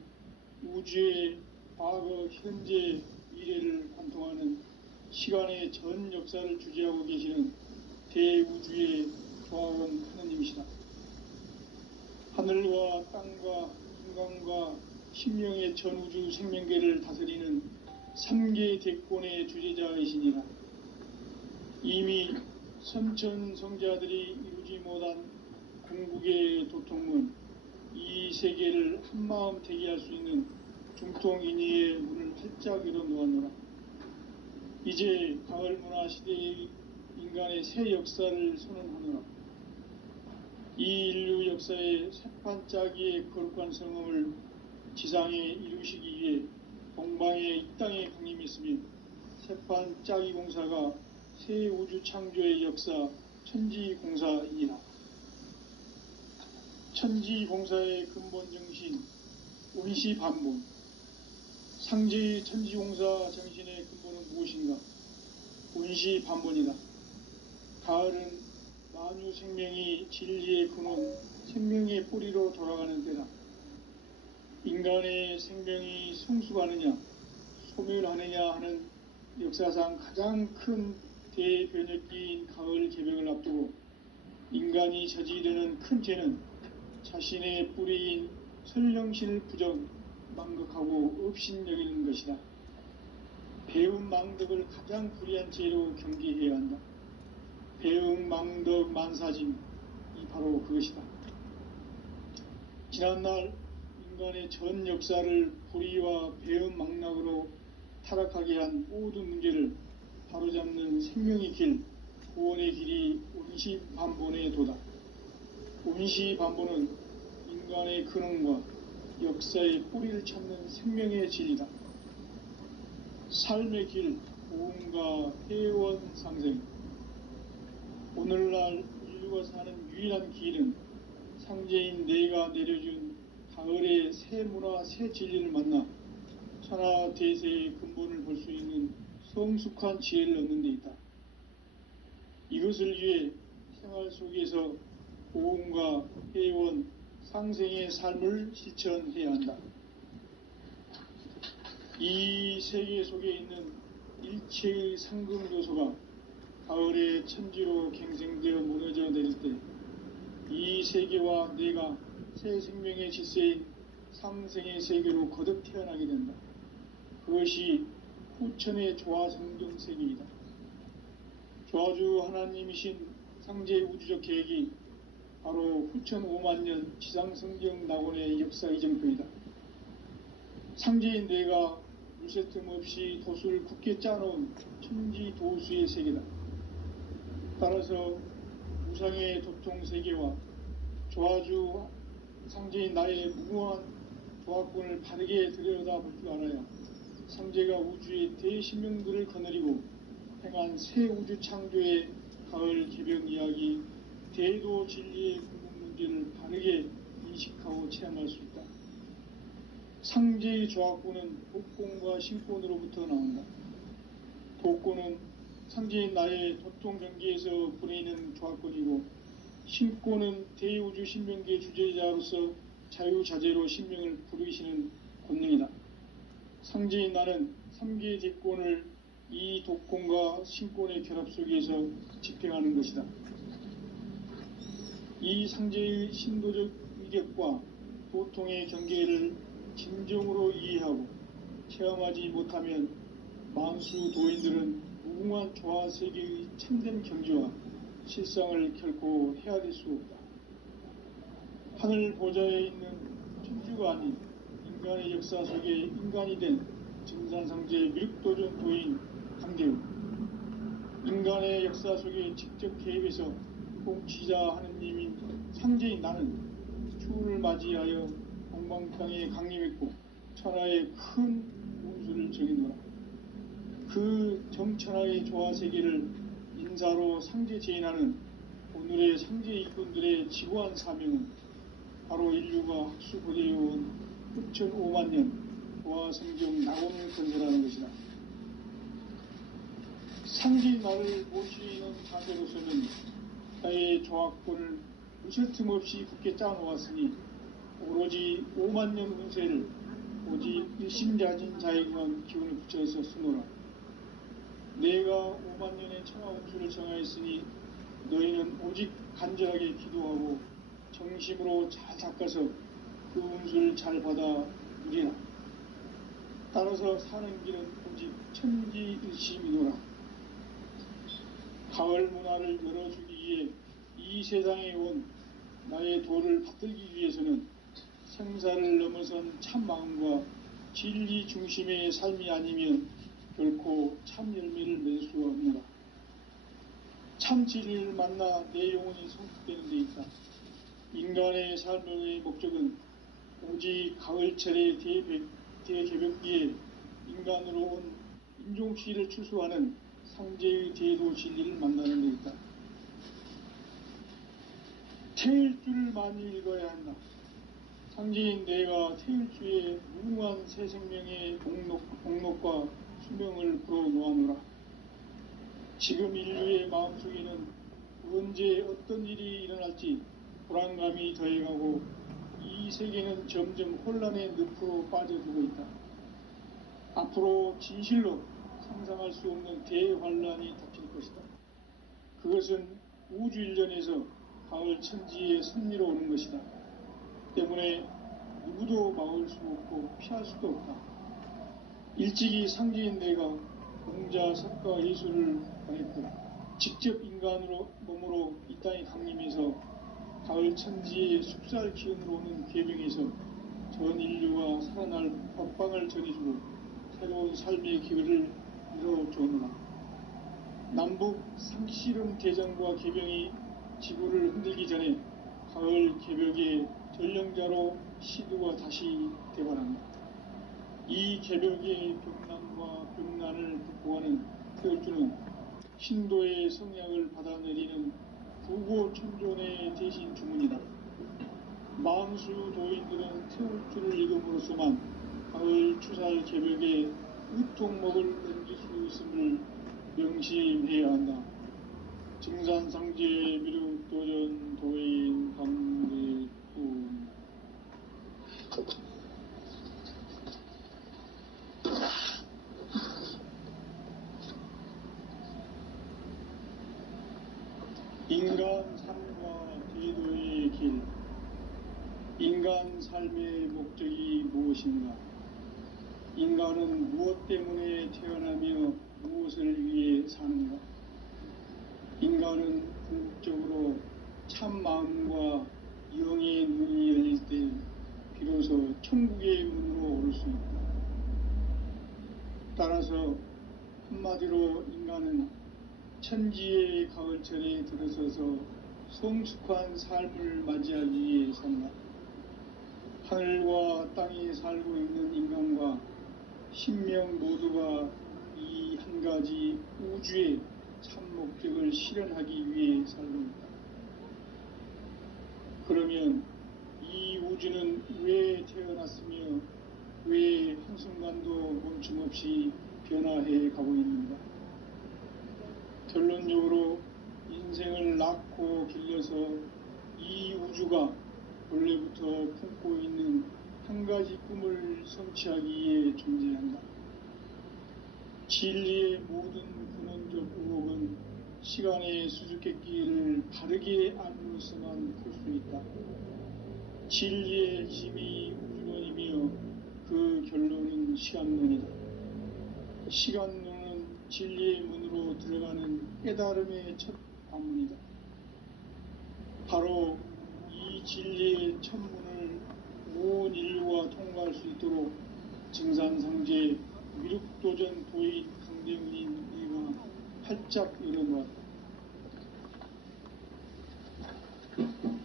우주의 과거, 현재, 미래를 관통하는 시간의 전 역사를 주재하고 계시는 대우주의 조화원 하느님이시다. 하늘과 땅과 인간과 신명의 전우주 생명계를 다스리는 3계 대권의 주재자이시니라. 이미 선천성자들이 이루지 못한 궁극의 도통문, 이 세계를 한마음 대기할 수 있는 중통인의의 문을 활짝 열어놓았노라. 이제 가을 문화 시대의 인간의 새 역사를 선언하노라. 이 인류 역사의 새판짜기의 거룩한 성음을 지상에 이루시기 위해 동방의 이 땅에 강림했으며 새판짜기 공사가 새 우주 창조의 역사 천지공사이니라. 천지공사의 근본 정신 운시반본. 상제의 천지공사 정신의 근본은 무엇인가? 운시반본이다. 가을은 만유 생명이 진리의 근원, 생명의 뿌리로 돌아가는 때다. 인간의 생명이 성숙하느냐, 소멸하느냐 하는 역사상 가장 큰 대변혁기인 가을 개벽을 앞두고 인간이 저지르는 큰 죄는 자신의 뿌리인 설령신을 부정, 망극하고 업신여기는 것이다. 배움 망덕을 가장 불의한 죄로 경계해야 한다. 배움 망덕 만사짐이 바로 그것이다. 지난날 인간의 전 역사를 불의와 배움 망락으로 타락하게 한 모든 문제를 바로잡는 생명의 길, 구원의 길이 운시반본의 도다. 운시반본은 인간의 근원과 역사의 뿌리를 찾는 생명의 진리다. 삶의 길, 고음과 회원 상생. 오늘날 인류 인류가 사는 유일한 길은 상제인 내가 내려준 가을의 새 문화, 새 진리를 만나 천하 대세의 근본을 볼 수 있는 성숙한 지혜를 얻는 데 있다. 이것을 위해 생활 속에서 고음과 회원, 상생의 삶을 실천해야 한다. 이 세계 속에 있는 일체의 상금 요소가 가을의 천지로 갱생되어 무너져 내릴 때 이 세계와 내가 새 생명의 질서인 상생의 세계로 거듭 태어나게 된다. 그것이 후천의 조화성경 세계이다. 조화주 하나님이신 상제 우주적 계획이 바로 후천 5만년 지상성경 낙원의 역사 이정표이다. 상제인 내가 물새틈 없이 도수를 굳게 짜놓은 천지 도수의 세계다. 따라서 우상의 도통 세계와 조화주 상제인 나의 무궁한 조화권을 바르게 들여다볼 줄 알아야 상제가 우주의 대신명들을 거느리고 행한 새 우주 창조의 가을 개벽 이야기, 대도 진리의 궁극 문제를 바르게 인식하고 체험할 수 있다. 상제의 조화권은 독권과 신권으로부터 나온다. 독권은 상제인 나의 도통 경계에서 보내는 조화권이고, 신권은 대우주 신명계 주제자로서 자유자재로 신명을 부르시는 권능이다. 상제인 나는 3개의 대권을 이 독권과 신권의 결합 속에서 집행하는 것이다. 이 상제의 신도적 위력과 도통의 경계를 진정으로 이해하고 체험하지 못하면 만수 도인들은 무궁한 조화 세계의 참된 경지와 실상을 결코 헤아릴 수 없다. 하늘 보좌에 있는 천주가 아닌 인간의 역사 속에 인간이 된 증산상제 미륵도전 도인 강대우, 인간의 역사 속에 직접 개입해서 통치자 하느님인 상제인 나는 추운을 맞이하여 동방땅에 강림했고 천하의 큰 운수를 적이노라. 그 정천하의 조화세계를 인사로 상제 제인하는 오늘의 상제 일꾼들의 지구한 사명은 바로 인류가 학수고대해온 후천 5만년 조화성경 낙원을 건설하는 것이다. 상제인 나를 모시는 자세로서는 나의 조화권을 무쇠틈 없이 굳게 짜놓았으니 오로지 5만년 운세를 오직 일심자진 자에게만 기운을 붙여서 쓰노라. 내가 5만년의 천하 운수를 정하였으니 너희는 오직 간절하게 기도하고 정심으로 잘 닦아서 그 운수를 잘 받아 누리라. 따라서 사는 길은 오직 천지일심이노라. 가을 문화를 열어주기 위해 이 세상에 온 나의 도를 받들기 위해서는 생사를 넘어선 참 마음과 진리 중심의 삶이 아니면 결코 참 열매를 맺을 수가 없노라. 참 진리를 만나 내 영혼이 성숙되는 데 있다. 인간의 삶의 목적은 오직 가을철의 대개벽기에 인간으로 온 인종시를 추수하는 상제의 대도 진리를 만나는 데 있다. 태일주를 많이 읽어야 한다. 상제인 내가 태일주의 무궁한 새 생명의 목록과 수명을 불어놓아노라. 지금 인류의 마음속에는 언제 어떤 일이 일어날지 불안감이 더해가고 이 세계는 점점 혼란의 늪으로 빠져들고 있다. 앞으로 진실로 상상할 수 없는 대환란이 닥칠 것이다. 그것은 우주일전에서 가을 천지의 섭리로 오는 것이다. 때문에 누구도 막을 수 없고 피할 수도 없다. 일찍이 상제인 내가 공자, 석가, 예술을 권했고 직접 인간으로 몸으로 이 땅에 강림해서 가을 천지의 숲살 기운으로 오는 계명에서 전 인류가 살아날 법방을 전해주고 새로운 삶의 기회를 이뤄주노라. 남북 상씨름 대전과 계병이 지구를 흔들기 전에 가을 개벽의 전령자로 시두가 다시 대발한다. 이 개벽의 병난과 병난을 극복하는 태울주는 신도의 성약을 받아내리는 부고천존의 대신 주문이다. 망수 도인들은 태울 줄을 읽음으로써만 가을 추살 개벽에 으통목을 넘길 수 있음을 명심해야 한다. 증산상제 미륵도전 도인 강대군. 인간 삶과 제도의 길. 인간 삶의 목적이 무엇인가? 인간은 무엇 때문에 태어나며 무엇을 위해 사는가? 인간은 궁극적으로 참 마음과 영의 눈이 열릴 때 비로소 천국의 문으로 오를 수 있다. 따라서 한마디로 인간은 천지의 가을철에 들어서서 성숙한 삶을 맞이하기 위해 산다. 하늘과 땅에 살고 있는 인간과 신명 모두가 이 한 가지 우주의 참 목적을 실현하기 위해 살고 있다. 그러면 이 우주는 왜 태어났으며 왜 한순간도 멈춤없이 변화해 가고 있는가? 결론적으로 인생을 낳고 길러서 이 우주가 원래부터 품고 있는 한 가지 꿈을 성취하기 위해 존재한다. 진리의 모든 근원적 의혹은 시간의 수수께끼를 바르게 알므로서만 풀 수 있다. 진리의 힘이 우주론이며 그 결론은 시간론이다. 시간론은 진리의 문으로 들어가는 깨달음의 첫 관문이다. 바로 이 진리의 첫문을 온 인류가 통과할 수 있도록 증산상제 미륵도전 도인 강대훈인 내가 활짝 열어놓았다.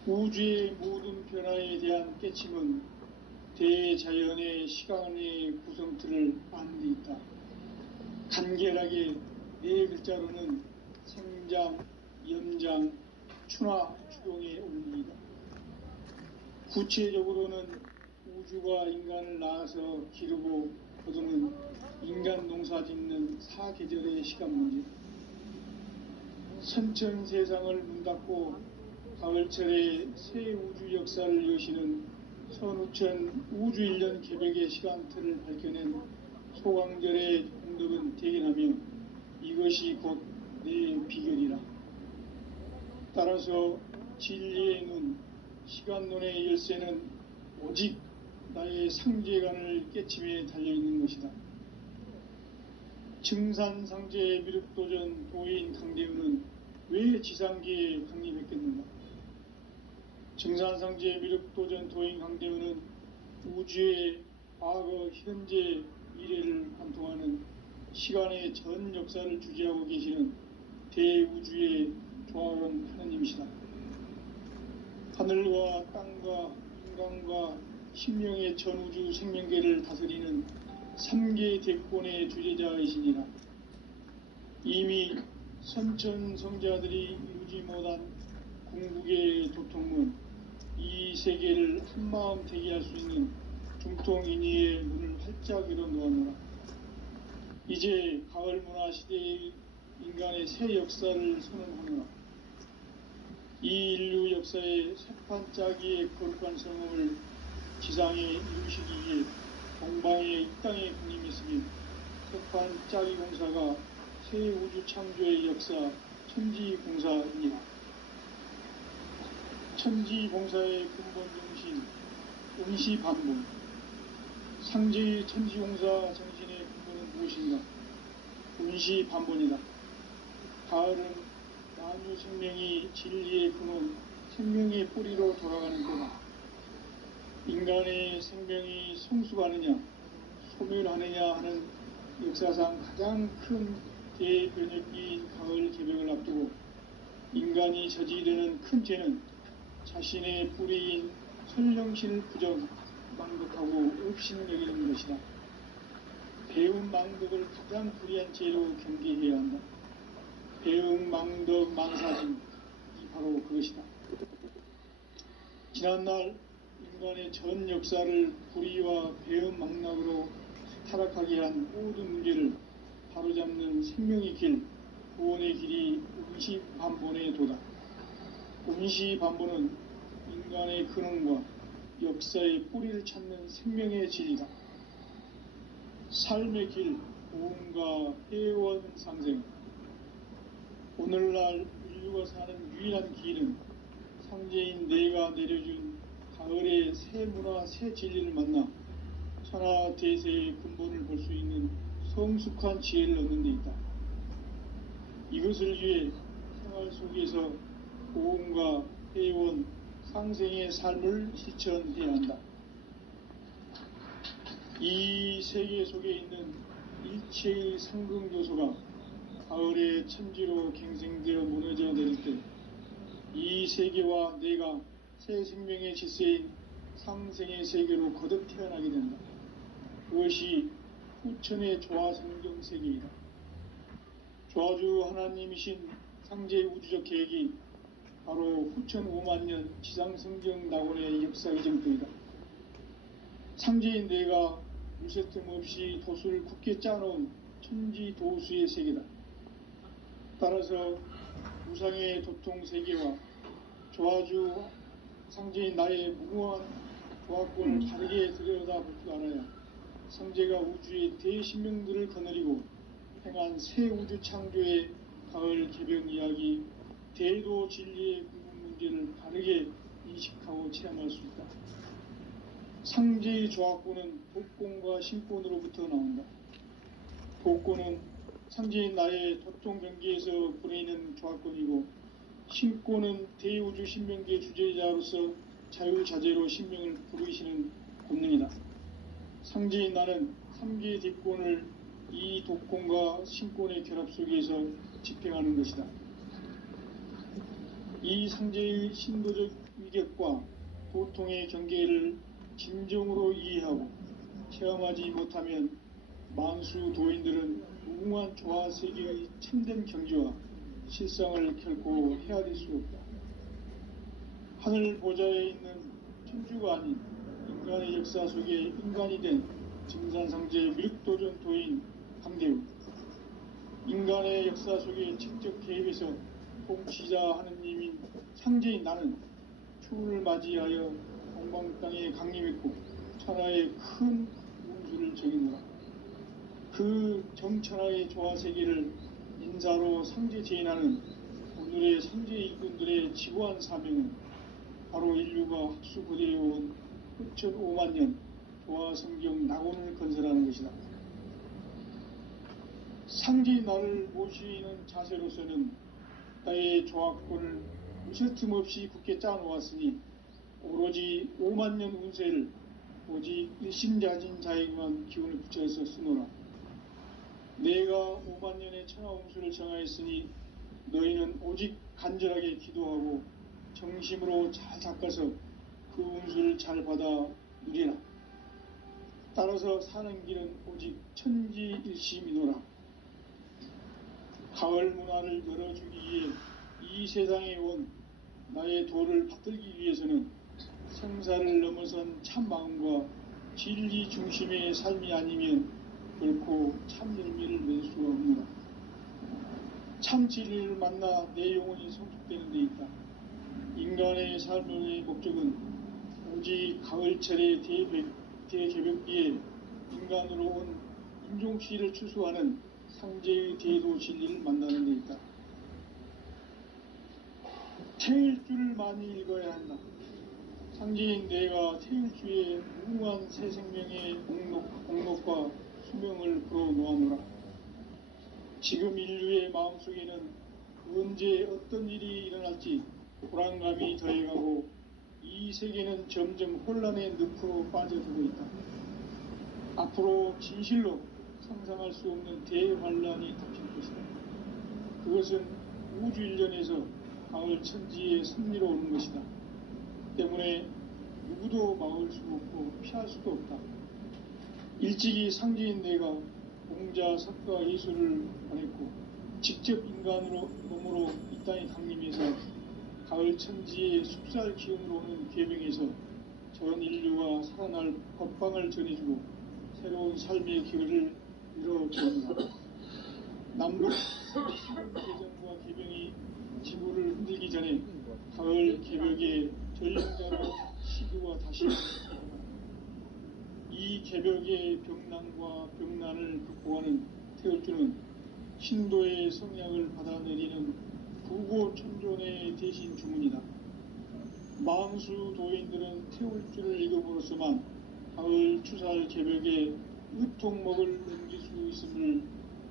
우주의 모든 변화에 대한 깨침은 대자연의 시간의 구성틀을 아는 데 있다. 간결하게 네 글자로는 생장, 염장, 추나 추동의 원리이다. 구체적으로는 우주가 인간을 낳아서 기르고 거두는 인간 농사 짓는 사계절의 시간 문제. 선천 세상을 문 닫고 가을철에 새 우주 역사를 여시는 선우천 우주 1년 개벽의 시간틀을 밝혀낸 소강절의 공덕은 대견하며 이것이 곧 내 비결이라. 따라서 진리의 눈, 시간론의 열쇠는 오직 나의 상제관을 깨침에 달려있는 것이다. 증산상제 미륵도전 도인 강대훈은 왜 지상계에 강림했겠는가? 증산상제 미륵도전 도인 강대훈은 우주의 과거, 현재, 미래를 관통하는 시간의 전 역사를 주재하고 계시는 대우주의 조화원 하느님이시다. 하늘과 땅과 인간과 신명의 전우주 생명계를 다스리는 3계 대권의 주재자이시니라. 이미 선천성자들이 이루지 못한 궁극의 도통문, 이 세계를 한마음 대기할 수 있는 중통인의의 문을 활짝 열어놓았노라. 이제 가을 문화 시대의 인간의 새 역사를 선언하노라. 이 인류 역사의 새판 짜기의 거룩한 성공을 지상에 이루시기 위해 동방의 이 땅에 군림했으며 새판 짜기 공사가 새 우주 창조의 역사 천지공사입니다. 천지공사의 근본 정신 응시반복. 상제의 천지공사 정신의 근본은 무엇인가? 응시반복이다. 가을은 만유 생명이 진리의 근원, 생명의 뿌리로 돌아가는 때다. 인간의 생명이 성숙하느냐, 소멸하느냐 하는 역사상 가장 큰 대변혁기인 가을 개벽을 앞두고 인간이 저지르는 큰 죄는 자신의 뿌리인 설령신을 부정, 망덕하고 없인 여기는 것이다. 배운 망덕을 가장 불의한 죄로 경계해야 한다. 배응, 망덕, 망사진, 이 바로 그것이다. 지난날 인간의 전 역사를 불의와 배은망락으로 타락하게 한 모든 문제를 바로잡는 생명의 길, 구원의 길이 운시반본에 도다. 운시반본은 인간의 근원과 역사의 뿌리를 찾는 생명의 진리다. 삶의 길, 보험과 회원 상생. 오늘날 인류가 사는 유일한 길은 상제인 내가 내려준 가을의 새 문화, 새 진리를 만나 천하 대세의 근본을 볼 수 있는 성숙한 지혜를 얻는 데 있다. 이것을 위해 생활 속에서 보험과 회원, 상생의 삶을 실천해야 한다. 이 세계 속에 있는 일체의 상승 요소가 가을의 천지로 갱생되어 무너져 내릴 때 이 세계와 내가 새 생명의 질서인 상생의 세계로 거듭 태어나게 된다. 그것이 후천의 조화성경 세계이다. 조화주 하나님이신 상제 우주적 계획이 바로 후천 5만년 지상성경 낙원의 역사 이정표이다. 상제인 내가 무쇠틈 없이 도수를 굳게 짜놓은 천지 도수의 세계다. 따라서 우상의 도통 세계와 조화주 상제인 나의 무모한 조화권을 바르게 들여다볼 줄 알아야 상제가 우주의 대신명들을 거느리고 행한 새 우주 창조의 가을 개변 이야기, 대도 진리의 궁극 문제를 바르게 인식하고 체험할 수 있다. 상제의 조화권은 독권과 신권으로부터 나온다. 독권은 상제인 나의 도통 경계에서 보내는 조화권이고, 신권은 대우주 신명계 주제자로서 자유자재로 신명을 부르시는 권능이다. 상제인 나는 3개의 뒷권을 이 독권과 신권의 결합 속에서 집행하는 것이다. 이 상제의 신도적 위격과 도통의 경계를 진정으로 이해하고 체험하지 못하면 만수 도인들은 무궁한 조화 세계의 참된 경지와 실상을 결코 헤아릴 수 없다. 하늘 보좌에 있는 천주가 아닌 인간의 역사 속에 인간이 된 증산상제 밀도전 도인 강대우. 인간의 역사 속에 직접 개입해서 통치자 하느님인 상제인 나는 추운을 맞이하여 동방 땅에 강림했고 천하의 큰 운수를 정했노라. 그 정천하의 조화세계를 인사로 상제 제인하는 오늘의 상제 일꾼들의 지고한 사명은 바로 인류가 학수고대해온 후천 5만년 조화성경 낙원을 건설하는 것이다. 상제인 나를 모시는 자세로서는 나의 조화권을 무쇠틈 없이 굳게 짜놓았으니 오로지 5만년 운세를 오직 일심자진 자에게만 기운을 붙여서 쓰노라. 내가 5만년의 천하운수를 정하였으니 너희는 오직 간절하게 기도하고 정심으로 잘 닦아서 그 운수를 잘 받아 누리라. 따라서 사는 길은 오직 천지일심이노라. 가을 문화를 열어주기 위해 이 세상에 온 나의 도를 받들기 위해서는 생사를 넘어선 참 마음과 진리 중심의 삶이 아니면 결코 참 열매를 낼 수가 없노라. 참 진리를 만나 내 영혼이 성숙되는 데 있다. 인간의 삶의 목적은 오직 가을철의 대개벽기에 인간으로 온 인종시를 추수하는 상제의 대도 진리를 만나는 데 있다. 태일주를 많이 읽어야 한다. 상제인 내가 태일주의 무궁한 새 생명의 공록과 수명을 불어놓아노라. 지금 인류의 마음속에는 언제 어떤 일이 일어날지 불안감이 더해가고 이 세계는 점점 혼란의 늪으로 빠져들고 있다. 앞으로 진실로 상상할 수 없는 대환란이 닥칠 것이다. 그것은 우주 일련에서 가을 천지의 섭리로 오는 것이다. 때문에 누구도 막을 수 없고 피할 수도 없다. 일찍이 상제인 내가 공자, 석가, 예수를 보냈고 직접 인간으로 몸으로 이 땅에 강림해서 가을 그 천지의 숙살 기운으로 오는 계명에서 전 인류가 살아날 법방을 전해주고 새로운 삶의 기회를 열어봅니다. 남북 개정과 개병이 지구를 흔들기 전에 가을 개벽의 전령자로 시기와 다시 이 개벽의 병난과 병난을 극복하는 태울주는 신도의 성향을 받아내리는 부고천존의 대신 주문이다. 망수 도인들은 태울주를 읽음으로써만 가을 추살 개벽의 의통목을 넘길 수 있음을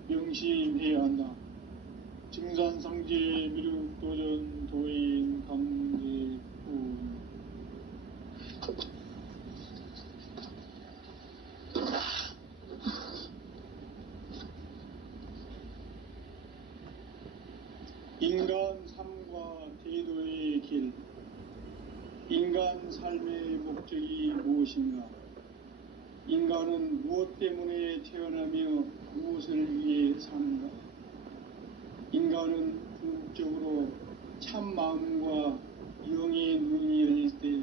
명심해야 한다. 증산상제 미륵도전 도인 강제군. 인간 삶과 대도의 길. 인간 삶의 목적이 무엇인가? 인간은 무엇 때문에 태어나며 무엇을 위해 사는가? 인간은 궁극적으로 참 마음과 영의 눈이 열릴 때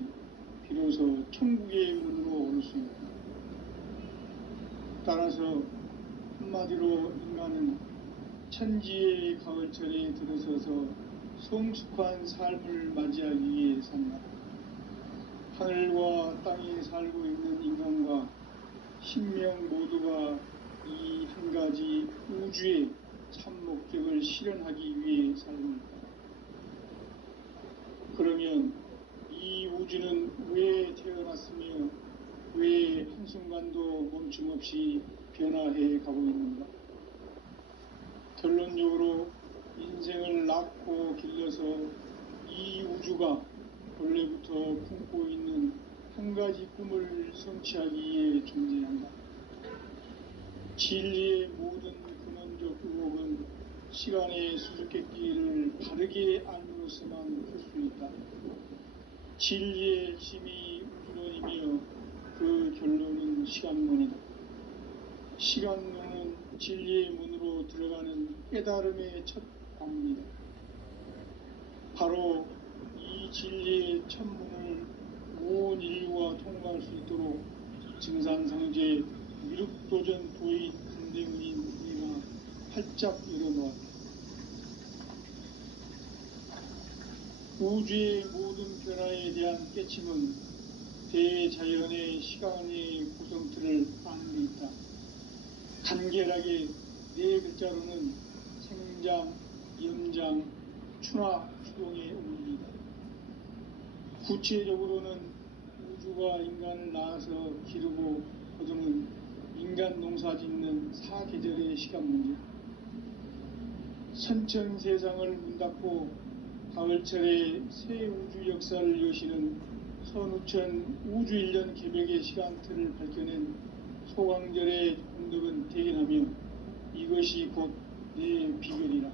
비로소 천국의 문으로 올 수 있다. 따라서 한마디로 인간은 천지의 가을철에 들어서서 성숙한 삶을 맞이하기 위해 산다. 하늘과 땅에 살고 있는 인간과 신명 모두가 이 한 가지 우주의 참 목적을 실현하기 위해 살고 있다. 그러면 이 우주는 왜 태어났으며 왜 한순간도 멈춤없이 변화해 가고 있는가? 결론적으로 인생을 낳고 길러서 이 우주가 원래부터 품고 있는 한 가지 꿈을 성취하기 위해 존재한다. 진리의 모든 근원적 의혹은 시간의 수수께끼를 바르게 알므로서만 풀 수 있다. 진리의 핵심이 우주론이며 그 결론은 시간론이다. 시간론은 진리의 문으로 들어가는 깨달음의 첫 관문이다. 바로 이 진리의 첫 문을 온 인류가 통과할 수 있도록 증산상제 미륵도전 도인 강대문인 우리가 활짝 열어놓았다. 우주의 모든 변화에 대한 깨침은 대자연의 시간의 구성틀을 아는 데 있다. 간결하게 네 글자로는 생장, 염장, 추나, 추동의 원리이다. 구체적으로는 우주가 인간을 낳아서 기르고 거두는 인간 농사 짓는 사계절의 시간 문제. 선천 세상을 문 닫고 가을철에 새 우주 역사를 여시는 선우천 우주 1년 개벽의 시간틀을 밝혀낸 소강절의 공덕은 대견하며 이것이 곧 내 비결이라.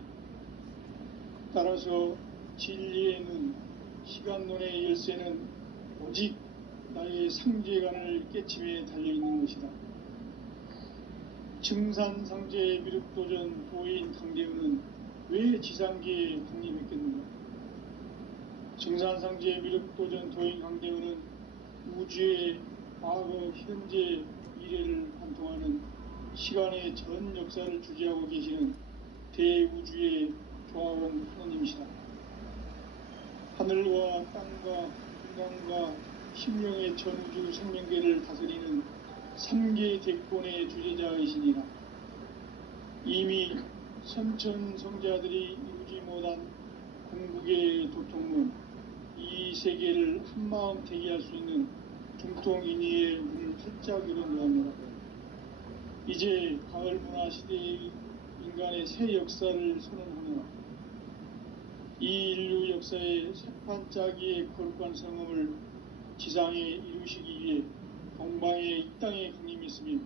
따라서 진리의 눈, 시간론의 열쇠는 오직 나의 상제관을 깨침에 달려있는 것이다. 증산상제 미륵도전 도인 강대훈은 왜 지상계에 강림했겠는가? 증산상제 미륵도전 도인 강대훈은 우주의 과거, 현재, 미래를 관통하는 시간의 전 역사를 주재하고 계시는 대우주의 조화원 하느님이시다. 하늘과 땅과 인간과 심령의 전우주 생명계를 다스리는 3계 대권의 주제자이시니라. 이미 선천 성자들이 이루지 못한 궁극의 도통문, 이 세계를 한마음 대기할 수 있는 중통인의의 문을 활짝 열어놓았노라. 이제 가을 문화 시대의 인간의 새 역사를 선언하노라. 이 인류 역사의 새판짜기의 거룩한 성음을 지상에 이루시기 위해 동방의 이 땅에 강림했으며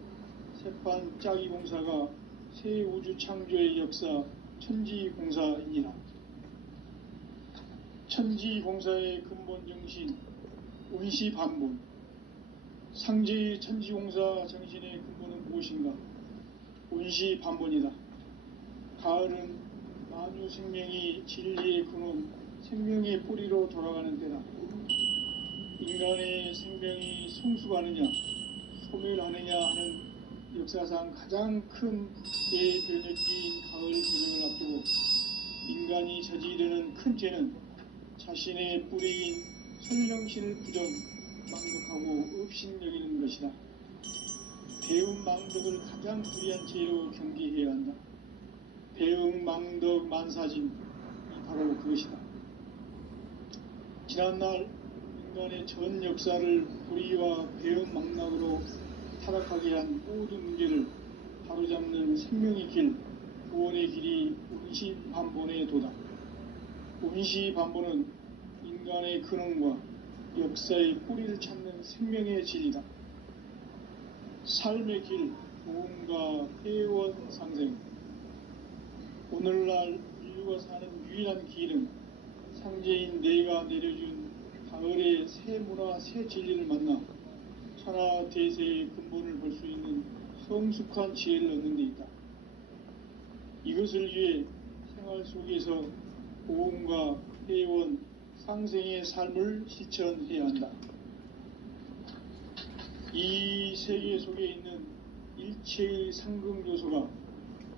새판짜기 공사가 새 우주 창조의 역사 천지공사이니라. 천지공사의 근본 정신 운시반본. 상제의 천지공사 정신의 근본은 무엇인가? 운시반본이다. 가을은 만유 생명이 진리의 근원 생명의 뿌리로 돌아가는 때다. 인간의 생명이 성숙하느냐 소멸하느냐 하는 역사상 가장 큰 대변혁기인 가을 개벽을 앞두고 인간이 저지르는 큰 죄는 자신의 뿌리인 설령신을 부정, 망덕하고 업신여기는 것이다. 배움 망덕을 가장 불의한 죄로 경계해야 한다. 배움 망덕 만사진이 바로 그것이다. 지난날 인간의 전 역사를 불의와 배움 망락으로 타락하게 한 모든 문제를 바로잡는 생명의 길, 구원의 길이 운시반본의 도다. 운시반본은 인간의 근원과 역사의 뿌리를 찾는 생명의 진리다. 삶의 길, 도움과 회원 상생. 오늘날 인류가 사는 유일한 길은 상제인 내가 내려준 가을의 새 문화, 새 진리를 만나 천하 대세의 근본을 볼 수 있는 성숙한 지혜를 얻는 데 있다. 이것을 위해 생활 속에서 보험과 회원, 상생의 삶을 실천해야 한다. 이 세계 속에 있는 일체의 상승 요소가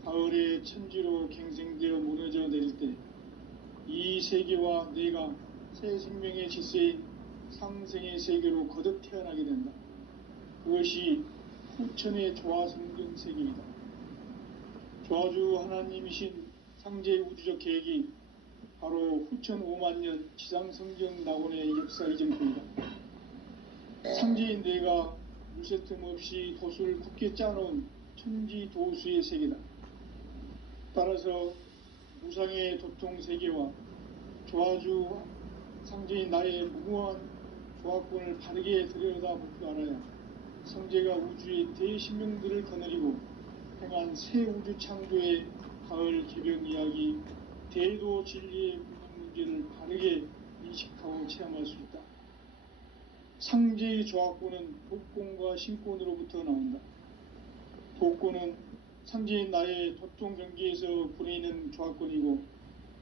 가을의 천지로 갱생되어 무너져 내릴 때 이 세계와 내가 새 생명의 질서인 상생의 세계로 거듭 태어나게 된다. 그것이 후천의 조화성경 세계이다. 조화주 하나님이신 상제 우주적 계획이 바로 후천 5만 년 지상성경 낙원의 역사 이전표이다. 상제인 내가 무쇠틈 없이 도수를 굳게 짜놓은 천지 도수의 세계다. 따라서 무상의 도통 세계와 조화주 상제인 나의 무궁한 조화권을 바르게 들여다볼 줄 알아야 성제가 우주의 대신명들을 거느리고 행한 새 우주 창조의 가을 개벽 이야기, 대도 진리의 문제를 바르게 인식하고 체험할 수 있다. 상제의 조화권은 독권과 신권으로부터 나온다. 독권은 상제인 나의 도통 경계에서 보내는 조화권이고,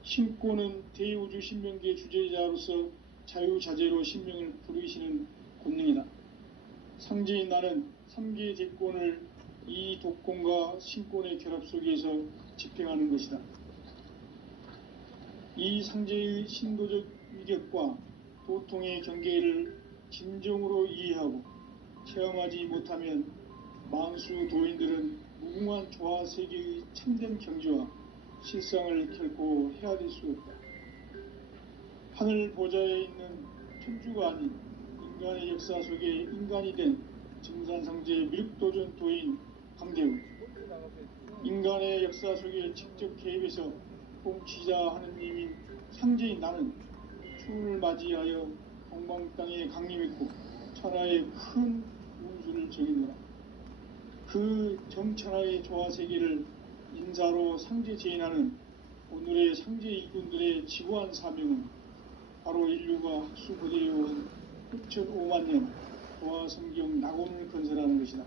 신권은 대우주 신명계 주제자로서 자유자재로 신명을 부르시는 권능이다. 상제인 나는 3개의 대권을 이 독권과 신권의 결합 속에서 집행하는 것이다. 이 상제의 신도적 위격과 도통의 경계를 진정으로 이해하고 체험하지 못하면 만수 도인들은 무궁한 조화 세계의 참된 경지와 실상을 결코 헤아릴 수 없다. 하늘 보좌에 있는 천주가 아닌 인간의 역사 속에 인간이 된 증산상제 미륵도전 도인 강대우, 인간의 역사 속에 직접 개입해서 통치자 하느님인 상제인 나는 추운을 맞이하여 동방 땅에 강림했고 천하의 큰 운수를 정했노라. 그 정천하의 조화 세계를 인사로 상제 제인하는 오늘의 상제 이군들의 지구한 사명은 바로 인류가 학수고대해온 6,5만 년 조화 성경 낙원을 건설하는 것이다.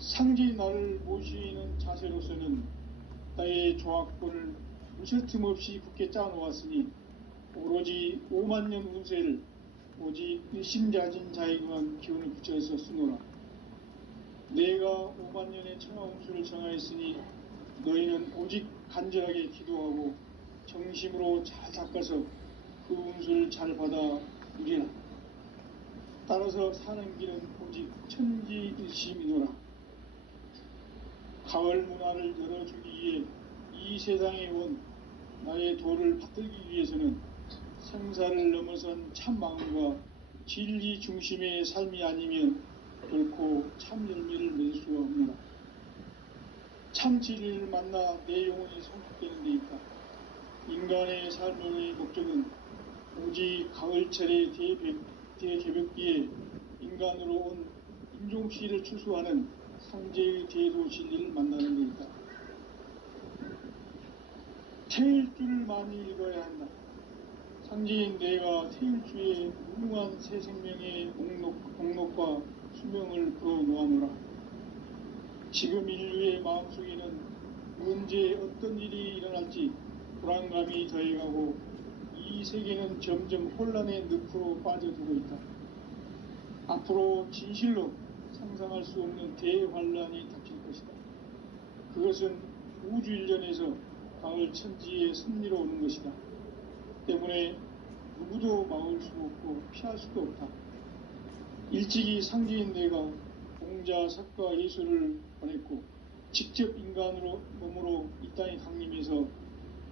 상제인 나를 모시는 자세로서는 나의 조화권을 무쇠 틈 없이 굳게 짜놓았으니 오로지 5만 년 운세를 오직 일심자진 자에게만 기운을 붙여서 쓰노라. 내가 5만 년의 천하 운수를 정하였으니 너희는 오직 간절하게 기도하고 정심으로 잘 닦아서 그 운수를 잘 받아 누리라. 따라서 사는 길은 오직 천지일심이노라. 가을 문화를 열어주기 위해 이 세상에 온 나의 도를 받들기 위해서는 생사를 넘어선 참 마음과 진리 중심의 삶이 아니면 결코 참 열매를 맺을 수가 없노라. 참 진리를 만나 내 영혼이 성숙되는 데 있다. 인간의 삶의 목적은 오직 가을철의 대개벽기에 인간으로 온 인종시를 추수하는 상제의 대도 진리를 만나는 데 있다. 태일주를 많이 읽어야 한다. 상제인 내가 태일주의 무궁한 새 생명의 목록과 수명을 풀어놓아노라. 지금 인류의 마음속에는 언제 어떤 일이 일어날지 불안감이 더해가고 이 세계는 점점 혼란의 늪으로 빠져들고 있다. 앞으로 진실로 상상할 수 없는 대환란이 닥칠 것이다. 그것은 우주 일련에서 가을 천지의 섭리로 오는 것이다. 때문에 누구도 막을 수 없고 피할 수도 없다. 일찍이 상제인 내가 공자, 석가, 예수를 보냈고 직접 인간으로 몸으로 이 땅에 강림해서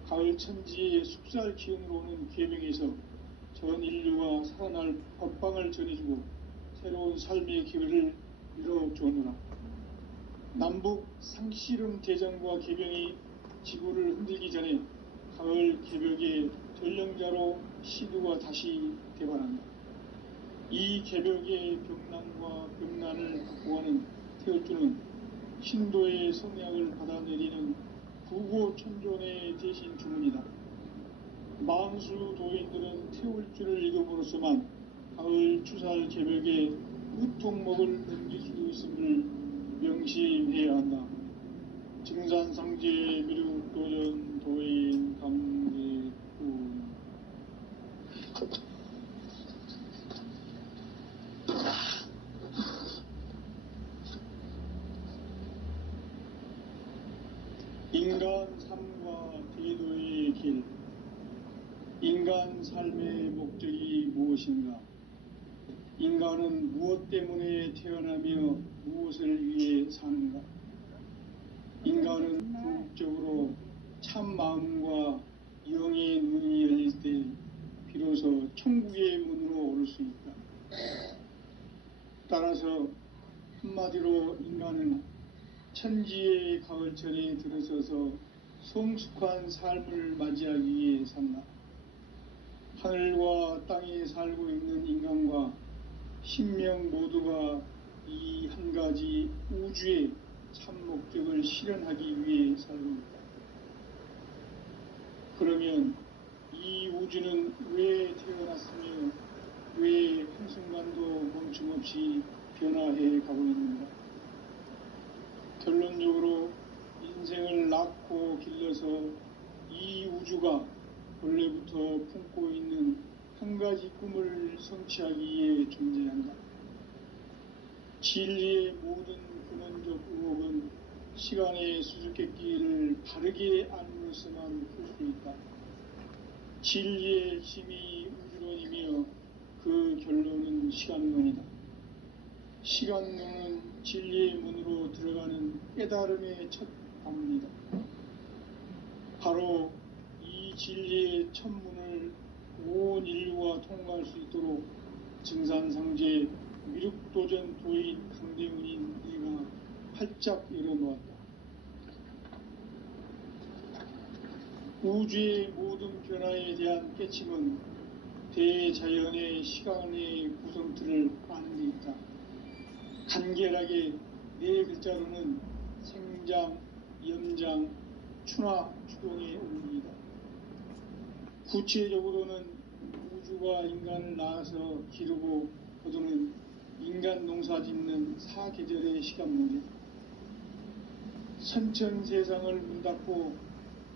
가을 천지의 숲살 기운으로 오는 계명에서 전 인류가 살아날 법방을 전해주고 새로운 삶의 기회를 이뤄주오노라. 남북 상씨름 대전과 개병이 지구를 흔들기 전에 가을 개벽의 전령자로 시두가 다시 개발한다. 이 개벽의 병난과 병난을 극복하는 태울주는 신도의 성향을 받아내리는 구고천존의 대신 주문이다. 만수 도인들은 태울주를 읽음으로써만 가을 추살 개벽의 우통목을 넘길 수 있음을 명심해야 한다. 증산상제 미륵도전 도인 강제군. 인간 삶과 대도의 길. 인간 삶의 목적이 무엇인가? 인간은 무엇 때문에 태어나며 무엇을 위해 사는가? 인간은 궁극적으로 참 마음과 영의 눈이 열릴 때 비로소 천국의 문으로 오를 수 있다. 따라서 한마디로 인간은 천지의 가을철에 들어서서 성숙한 삶을 맞이하기 위해 산다. 하늘과 땅에 살고 있는 인간과 신명 모두가 이 한 가지 우주의 참 목적을 실현하기 위해 살고 있다. 그러면 이 우주는 왜 태어났으며 왜 한순간도 멈춤없이 변화해 가고 있는가? 결론적으로 인생을 낳고 길러서 이 우주가 원래부터 품고 있는 한 가지 꿈을 성취하기 위해 존재한다. 진리의 모든 근원적 의혹은 시간의 수수께끼를 바르게 알므로서만 풀 수 있다. 진리의 힘이 우주론이며 그 결론은 시간론이다. 시간론은 진리의 문으로 들어가는 깨달음의 첫 방문이다. 바로 이 진리의 첫 문을 온 인류가 통과할 수 있도록 증산상제 미륵도전 도인 강대문인 내가 활짝 열어놓았다. 우주의 모든 변화에 대한 깨침은 대자연의 시간의 구성틀을 아는 데 있다. 간결하게 네 글자로는 생장, 연장, 추나 추동의 원리이다. 구체적으로는 우주가 인간을 낳아서 기르고 거두는 인간 농사 짓는 사계절의 시간문이다. 선천 세상을 문닫고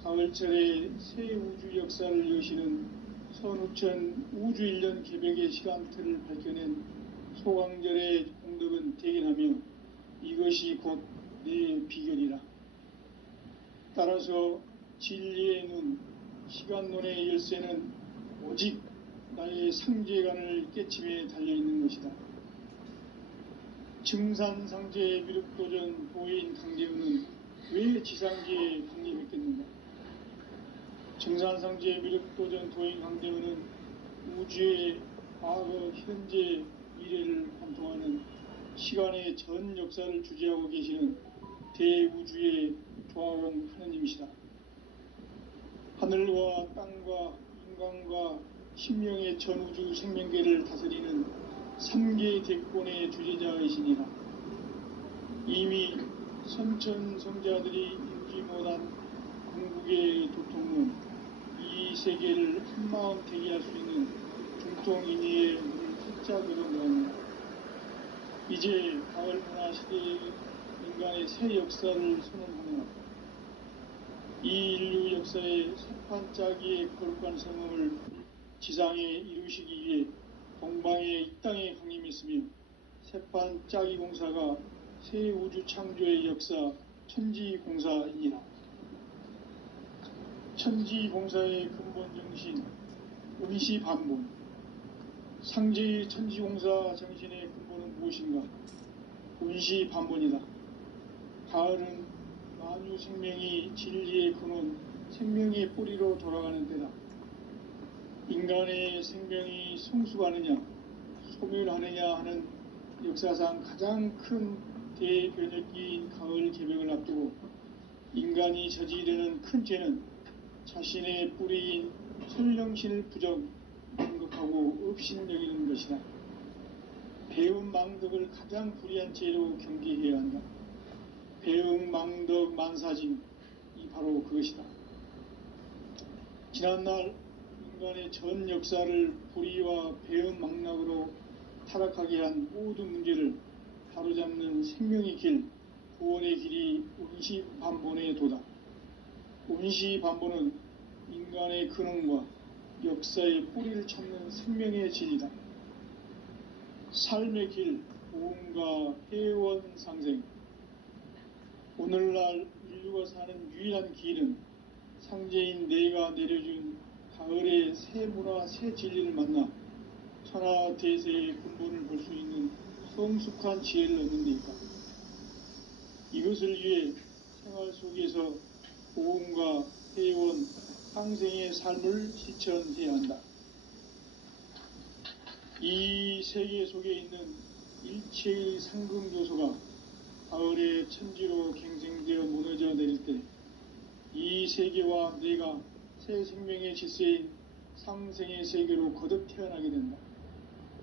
가을철에 새 우주 역사를 여시는 선우천 우주 일년 개벽의 시간틀을 밝혀낸 소강절의 공덕은 대견하며 이것이 곧 내 비결이라. 따라서 진리의 눈, 시간론의 열쇠는 오직 나의 상제관을 깨침에 달려있는 것이다. 증산상제 미륵도전 도인 강제우는 왜 지상계에 강림했겠는가? 증산상제 미륵도전 도인 강제우는 우주의 과거, 현재, 미래를 관통하는 시간의 전 역사를 주재하고 계시는 대우주의 조화원 하느님이시다. 하늘과 땅과 인간과 신명의 전우주 생명계를 다스리는 3개 대권의 주제자이시니라. 이미 선천성자들이 인지 못한 궁극의 도통은 이 세계를 한마음 되게 할 수 있는 중통인의의 문을 활짝 열어놓았다. 이제 가을 문화 시대의 인간의 새 역사를 선언하노라. 이 인류 역사의 세판짜기의 거룩한 성음을 지상에 이루시기 위해 동방의 이 땅에 강림했으며 세판짜기 공사가 새 우주 창조의 역사 천지공사이니라. 천지공사의 근본 정신 운시반본. 상제의 천지공사 정신의 근본은 무엇인가? 운시반본이다. 가을은 만유 생명이 진리의 근원, 생명의 뿌리로 돌아가는 때다. 인간의 생명이 성숙하느냐, 소멸하느냐 하는 역사상 가장 큰 대변혁기인 가을 개벽을 앞두고 인간이 저지르는 큰 죄는 자신의 뿌리인 설령신을 공격하고 업신여기는 것이다. 배움 망덕을 가장 불의한 죄로 경계해야 한다. 배움 망덕 만사징, 이 바로 그것이다. 지난날 인간의 전 역사를 불의와 배움 망락으로 타락하게 한 모든 문제를 바로잡는 생명의 길, 구원의 길이 운시반본의 도다. 운시반본은 인간의 근원과 역사의 뿌리를 찾는 생명의 진리다. 삶의 길, 보험과 회원 상생. 오늘날 인류가 사는 유일한 길은 상제인 내가 내려준 가을의 새 문화, 새 진리를 만나 천하 대세의 근본을 볼 수 있는 성숙한 지혜를 얻는 데 있다. 이것을 위해 생활 속에서 보험과 회원, 상생의 삶을 실천해야 한다. 이 세계 속에 있는 일체의 상금 요소가 가을의 천지로 갱생되어 무너져 내릴 때 이 세계와 내가 새 생명의 질서인 상생의 세계로 거듭 태어나게 된다.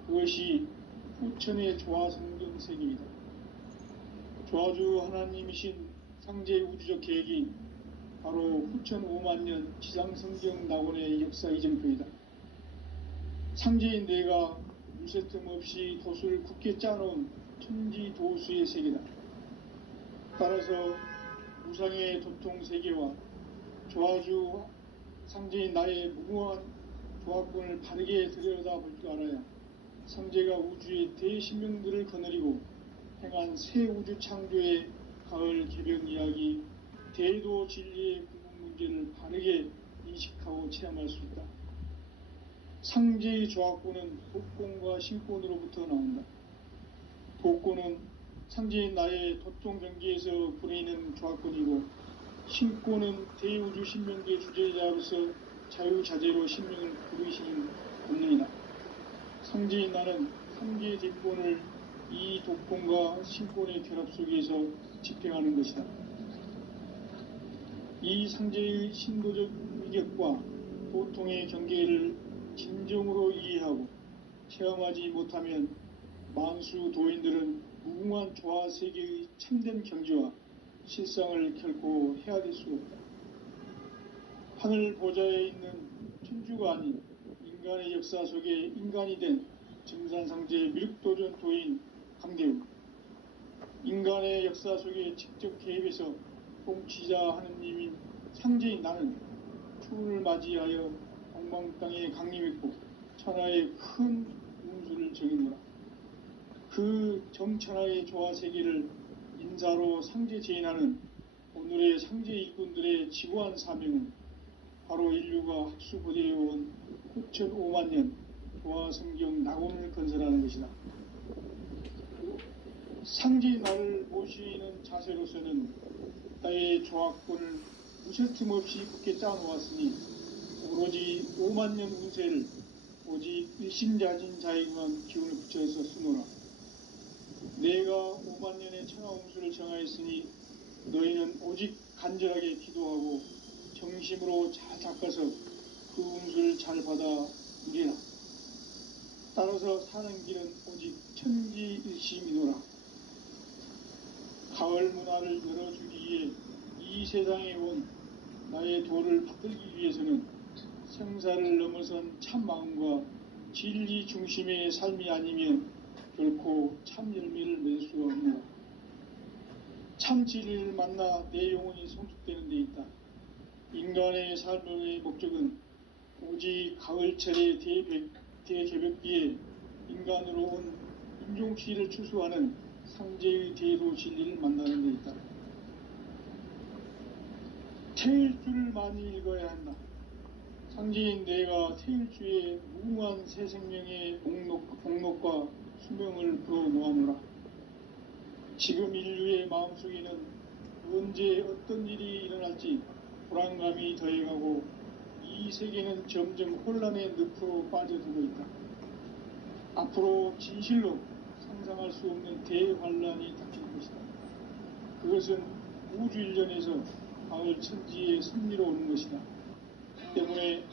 그것이 후천의 조화성경 세계이다. 조화주 하나님이신 상제 우주적 계획이 바로 후천 5만 년 지상성경 낙원의 역사 이정표이다. 상제인 내가 무쇠틈 없이 도수를 굳게 짜놓은 천지 도수의 세계다. 따라서 무상의 도통 세계와 조화주 상제인 나의 무궁한 조합권을 바르게 들여다볼 줄 알아야 상제가 우주의 대신명들을 거느리고 행한 새 우주 창조의 가을 개벽 이야기, 대도 진리의 궁극 문제를 바르게 인식하고 체험할 수 있다. 상제의 조합권은 도권과 신권으로부터 나온다. 도권은 상제인 나의 도통 경계에서 부리는 조합권이고, 신권은 대우주 신명계 주제자로서 자유자재로 신명을 부르시는 본능이다. 상제인 나는 상제의 대권을 이 도권과 신권의 결합 속에서 집행하는 것이다. 이 상제의 신도적 위격과 도통의 경계를 진정으로 이해하고 체험하지 못하면 만수 도인들은 무궁한 조화 세계의 참된 경지와 실상을 결코 헤아릴 수 없다. 하늘 보좌에 있는 천주가 아닌 인간의 역사 속에 인간이 된 증산상제 미륵도전 도인 강대우, 인간의 역사 속에 직접 개입해서 통치자 하느님인 상제인 나는 추운을 맞이하여 동방 땅에 강림했고 천하의 큰 운수를 정했노라. 그 정천하의 조화 세계를 인사로 상제 제인하는 오늘의 상제 일꾼들의 지고한 사명은 바로 인류가 학수고대해온 후천 5만 년 조화 성경 낙원을 건설하는 것이다. 상제 나를 모시는 자세로서는 나의 조합권을 무쇠틈 없이 굳게 짜놓았으니 오로지 5만 년 운세를 오직 일심자진 자에게만 기운을 붙여서 쓰노라. 내가 5만 년의 천하 운수를 정하였으니 너희는 오직 간절하게 기도하고 정심으로 잘 닦아서 그 운수를 잘 받아 누리라. 따라서 사는 길은 오직 천지일심이노라. 가을 문화를 열어주기 위해 이 세상에 온 나의 도를 받들기 위해서는 생사를 넘어선 참 마음과 진리 중심의 삶이 아니면 결코 참 열매를 맺을 수가 없노라. 참 진리를 만나 내 영혼이 성숙되는 데 있다. 인간의 삶의 목적은 오직 가을철의 대개벽기에 인간으로 온 인종시를 추수하는 상제의 대도 진리를 만나는 데 있다. 태일주를 많이 읽어야 한다. 상제인 내가 태일주의 무궁한 새 생명의 목록과 수명을 불어놓아노라. 지금 인류의 마음속에는 언제 어떤 일이 일어날지 불안감이 더해가고 이 세계는 점점 혼란의 늪으로 빠져들고 있다. 앞으로 진실로 상상할 수 없는 대환란이 닥칠 것이다. 그것은 우주 일련에서 가을 천지의 섭리로 오는 것이다. 때문에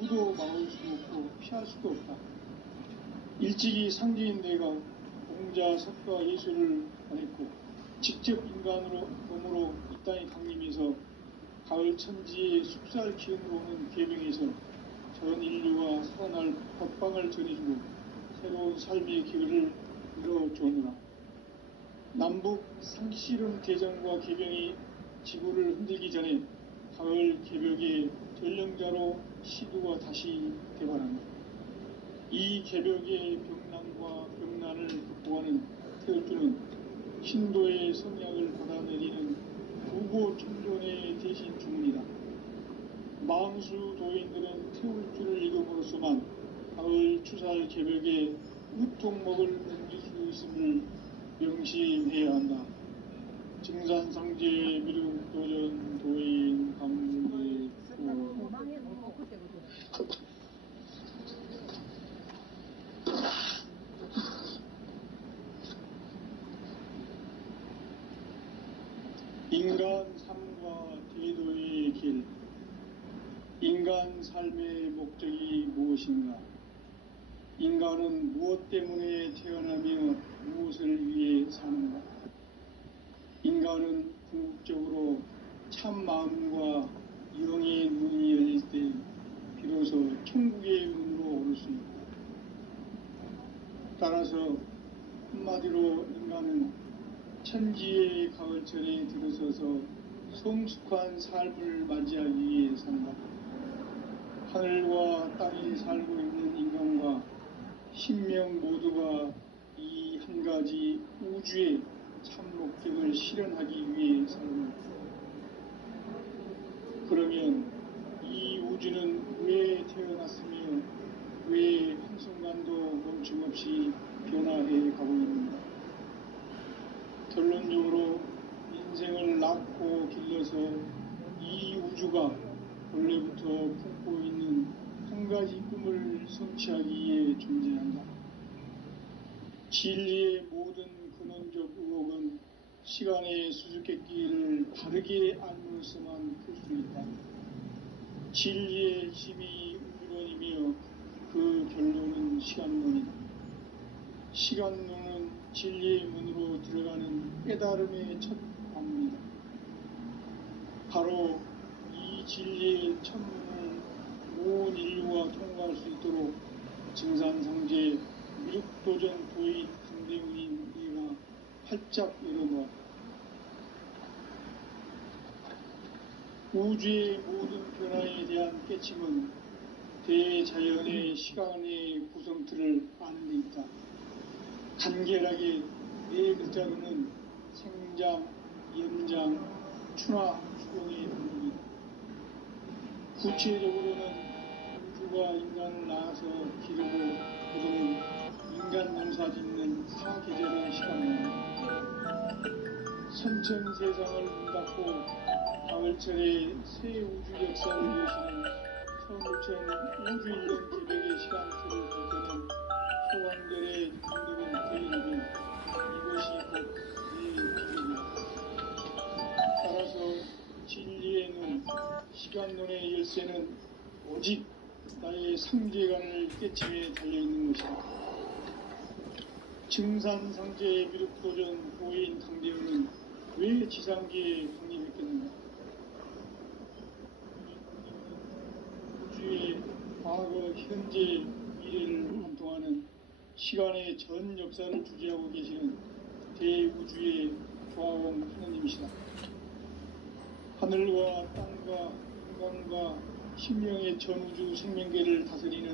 누구도 막을 수 없고 피할 수도 없다. 일찍이 상제인 내가 공자, 석가, 예수를 보냈고 직접 인간으로 몸으로 이 땅에 강림해서 가을 천지의 숲살 기운으로 오는 계명에서 전 인류가 살아날 법방을 전해주고 새로운 삶의 기회를 이뤄주느라. 남북 상씨름 대전과 계병이 지구를 흔들기 전에 가을 개벽의 전령자로 시두가 다시 개발한다. 이 개벽의 병난과 병난을 극복하는 태울주는 신도의 성약을 받아내리는 구고 청존의 대신 주문이다. 망수 도인들은 태울주를 읽음으로써만 가을 추살 개벽의 우통목을 넘길 수 있음을 명심해야 한다. 증산상제 미륵도전 도인 강문의 인간 삶과 대도의 길. 인간 삶의 목적이 무엇인가? 인간은 무엇 때문에 태어나며 무엇을 위해 사는가? 인간은 궁극적으로 참 마음과 영의 눈이 열릴 때 비로소 천국의 문으로 오를 수 있다. 따라서 한마디로 인간은 천지의 가을철에 들어서서 성숙한 삶을 맞이하기 위해 산다. 하늘과 땅에 살고 있는 인간과 신명 모두가 이 한 가지 우주의 참 목적을 실현하기 위해 살고 있다. 그러면 이 우주는 왜 태어났으며 왜 한순간도 멈춤없이 변화해 가고 있는가? 결론적으로 인생을 낳고 길러서 이 우주가 원래부터 품고 있는 한 가지 꿈을 성취하기 위해 존재한다. 진리의 모든 근원적 의혹은 시간의 수수께끼를 바르게 알므로서만 풀 수 있다. 진리의 힘이 우주론이며 그 결론은 시간론이다. 시간론은 진리의 문으로 들어가는 깨달음의 첫 방문이다. 바로 이 진리의 첫 문을 온 인류가 통과할 수 있도록 증산상제 미륵도전 도인 강대웅인 이가 활짝 열어놓았다. 우주의 모든 변화에 대한 깨침은 대자연의 시간의 구성틀을 아는 데 있다. 간결하게 네 글자로는 생장, 연장, 추나, 추동의 반복이다. 구체적으로는 우주가 인간을 낳아서 기르고 그동안 인간 농사 짓는 사계절의 시간입니다. 선천 세상을 문 닫고 가을철에 새 우주 역사를 여시는 서무천 우주 일년 개벽의 시간틀을 밝혀낸 소왕별의 감독은 대인이며 이것이 곧 내 비밀이다. 따라서 진리의 눈, 시간론의 열쇠는 오직 나의 상제관을 깨침에 달려있는 것이다. 증산상제 미륵도전 고인 강대우는 왜 지상계에 강림했겠는가? 우주의 과거, 현재, 미래를 관통하는 시간의 전 역사를 주재하고 계시는 대우주의 조화원 하느님이시다. 하늘과 땅과 시간과 10명의 전우주 생명계를 다스리는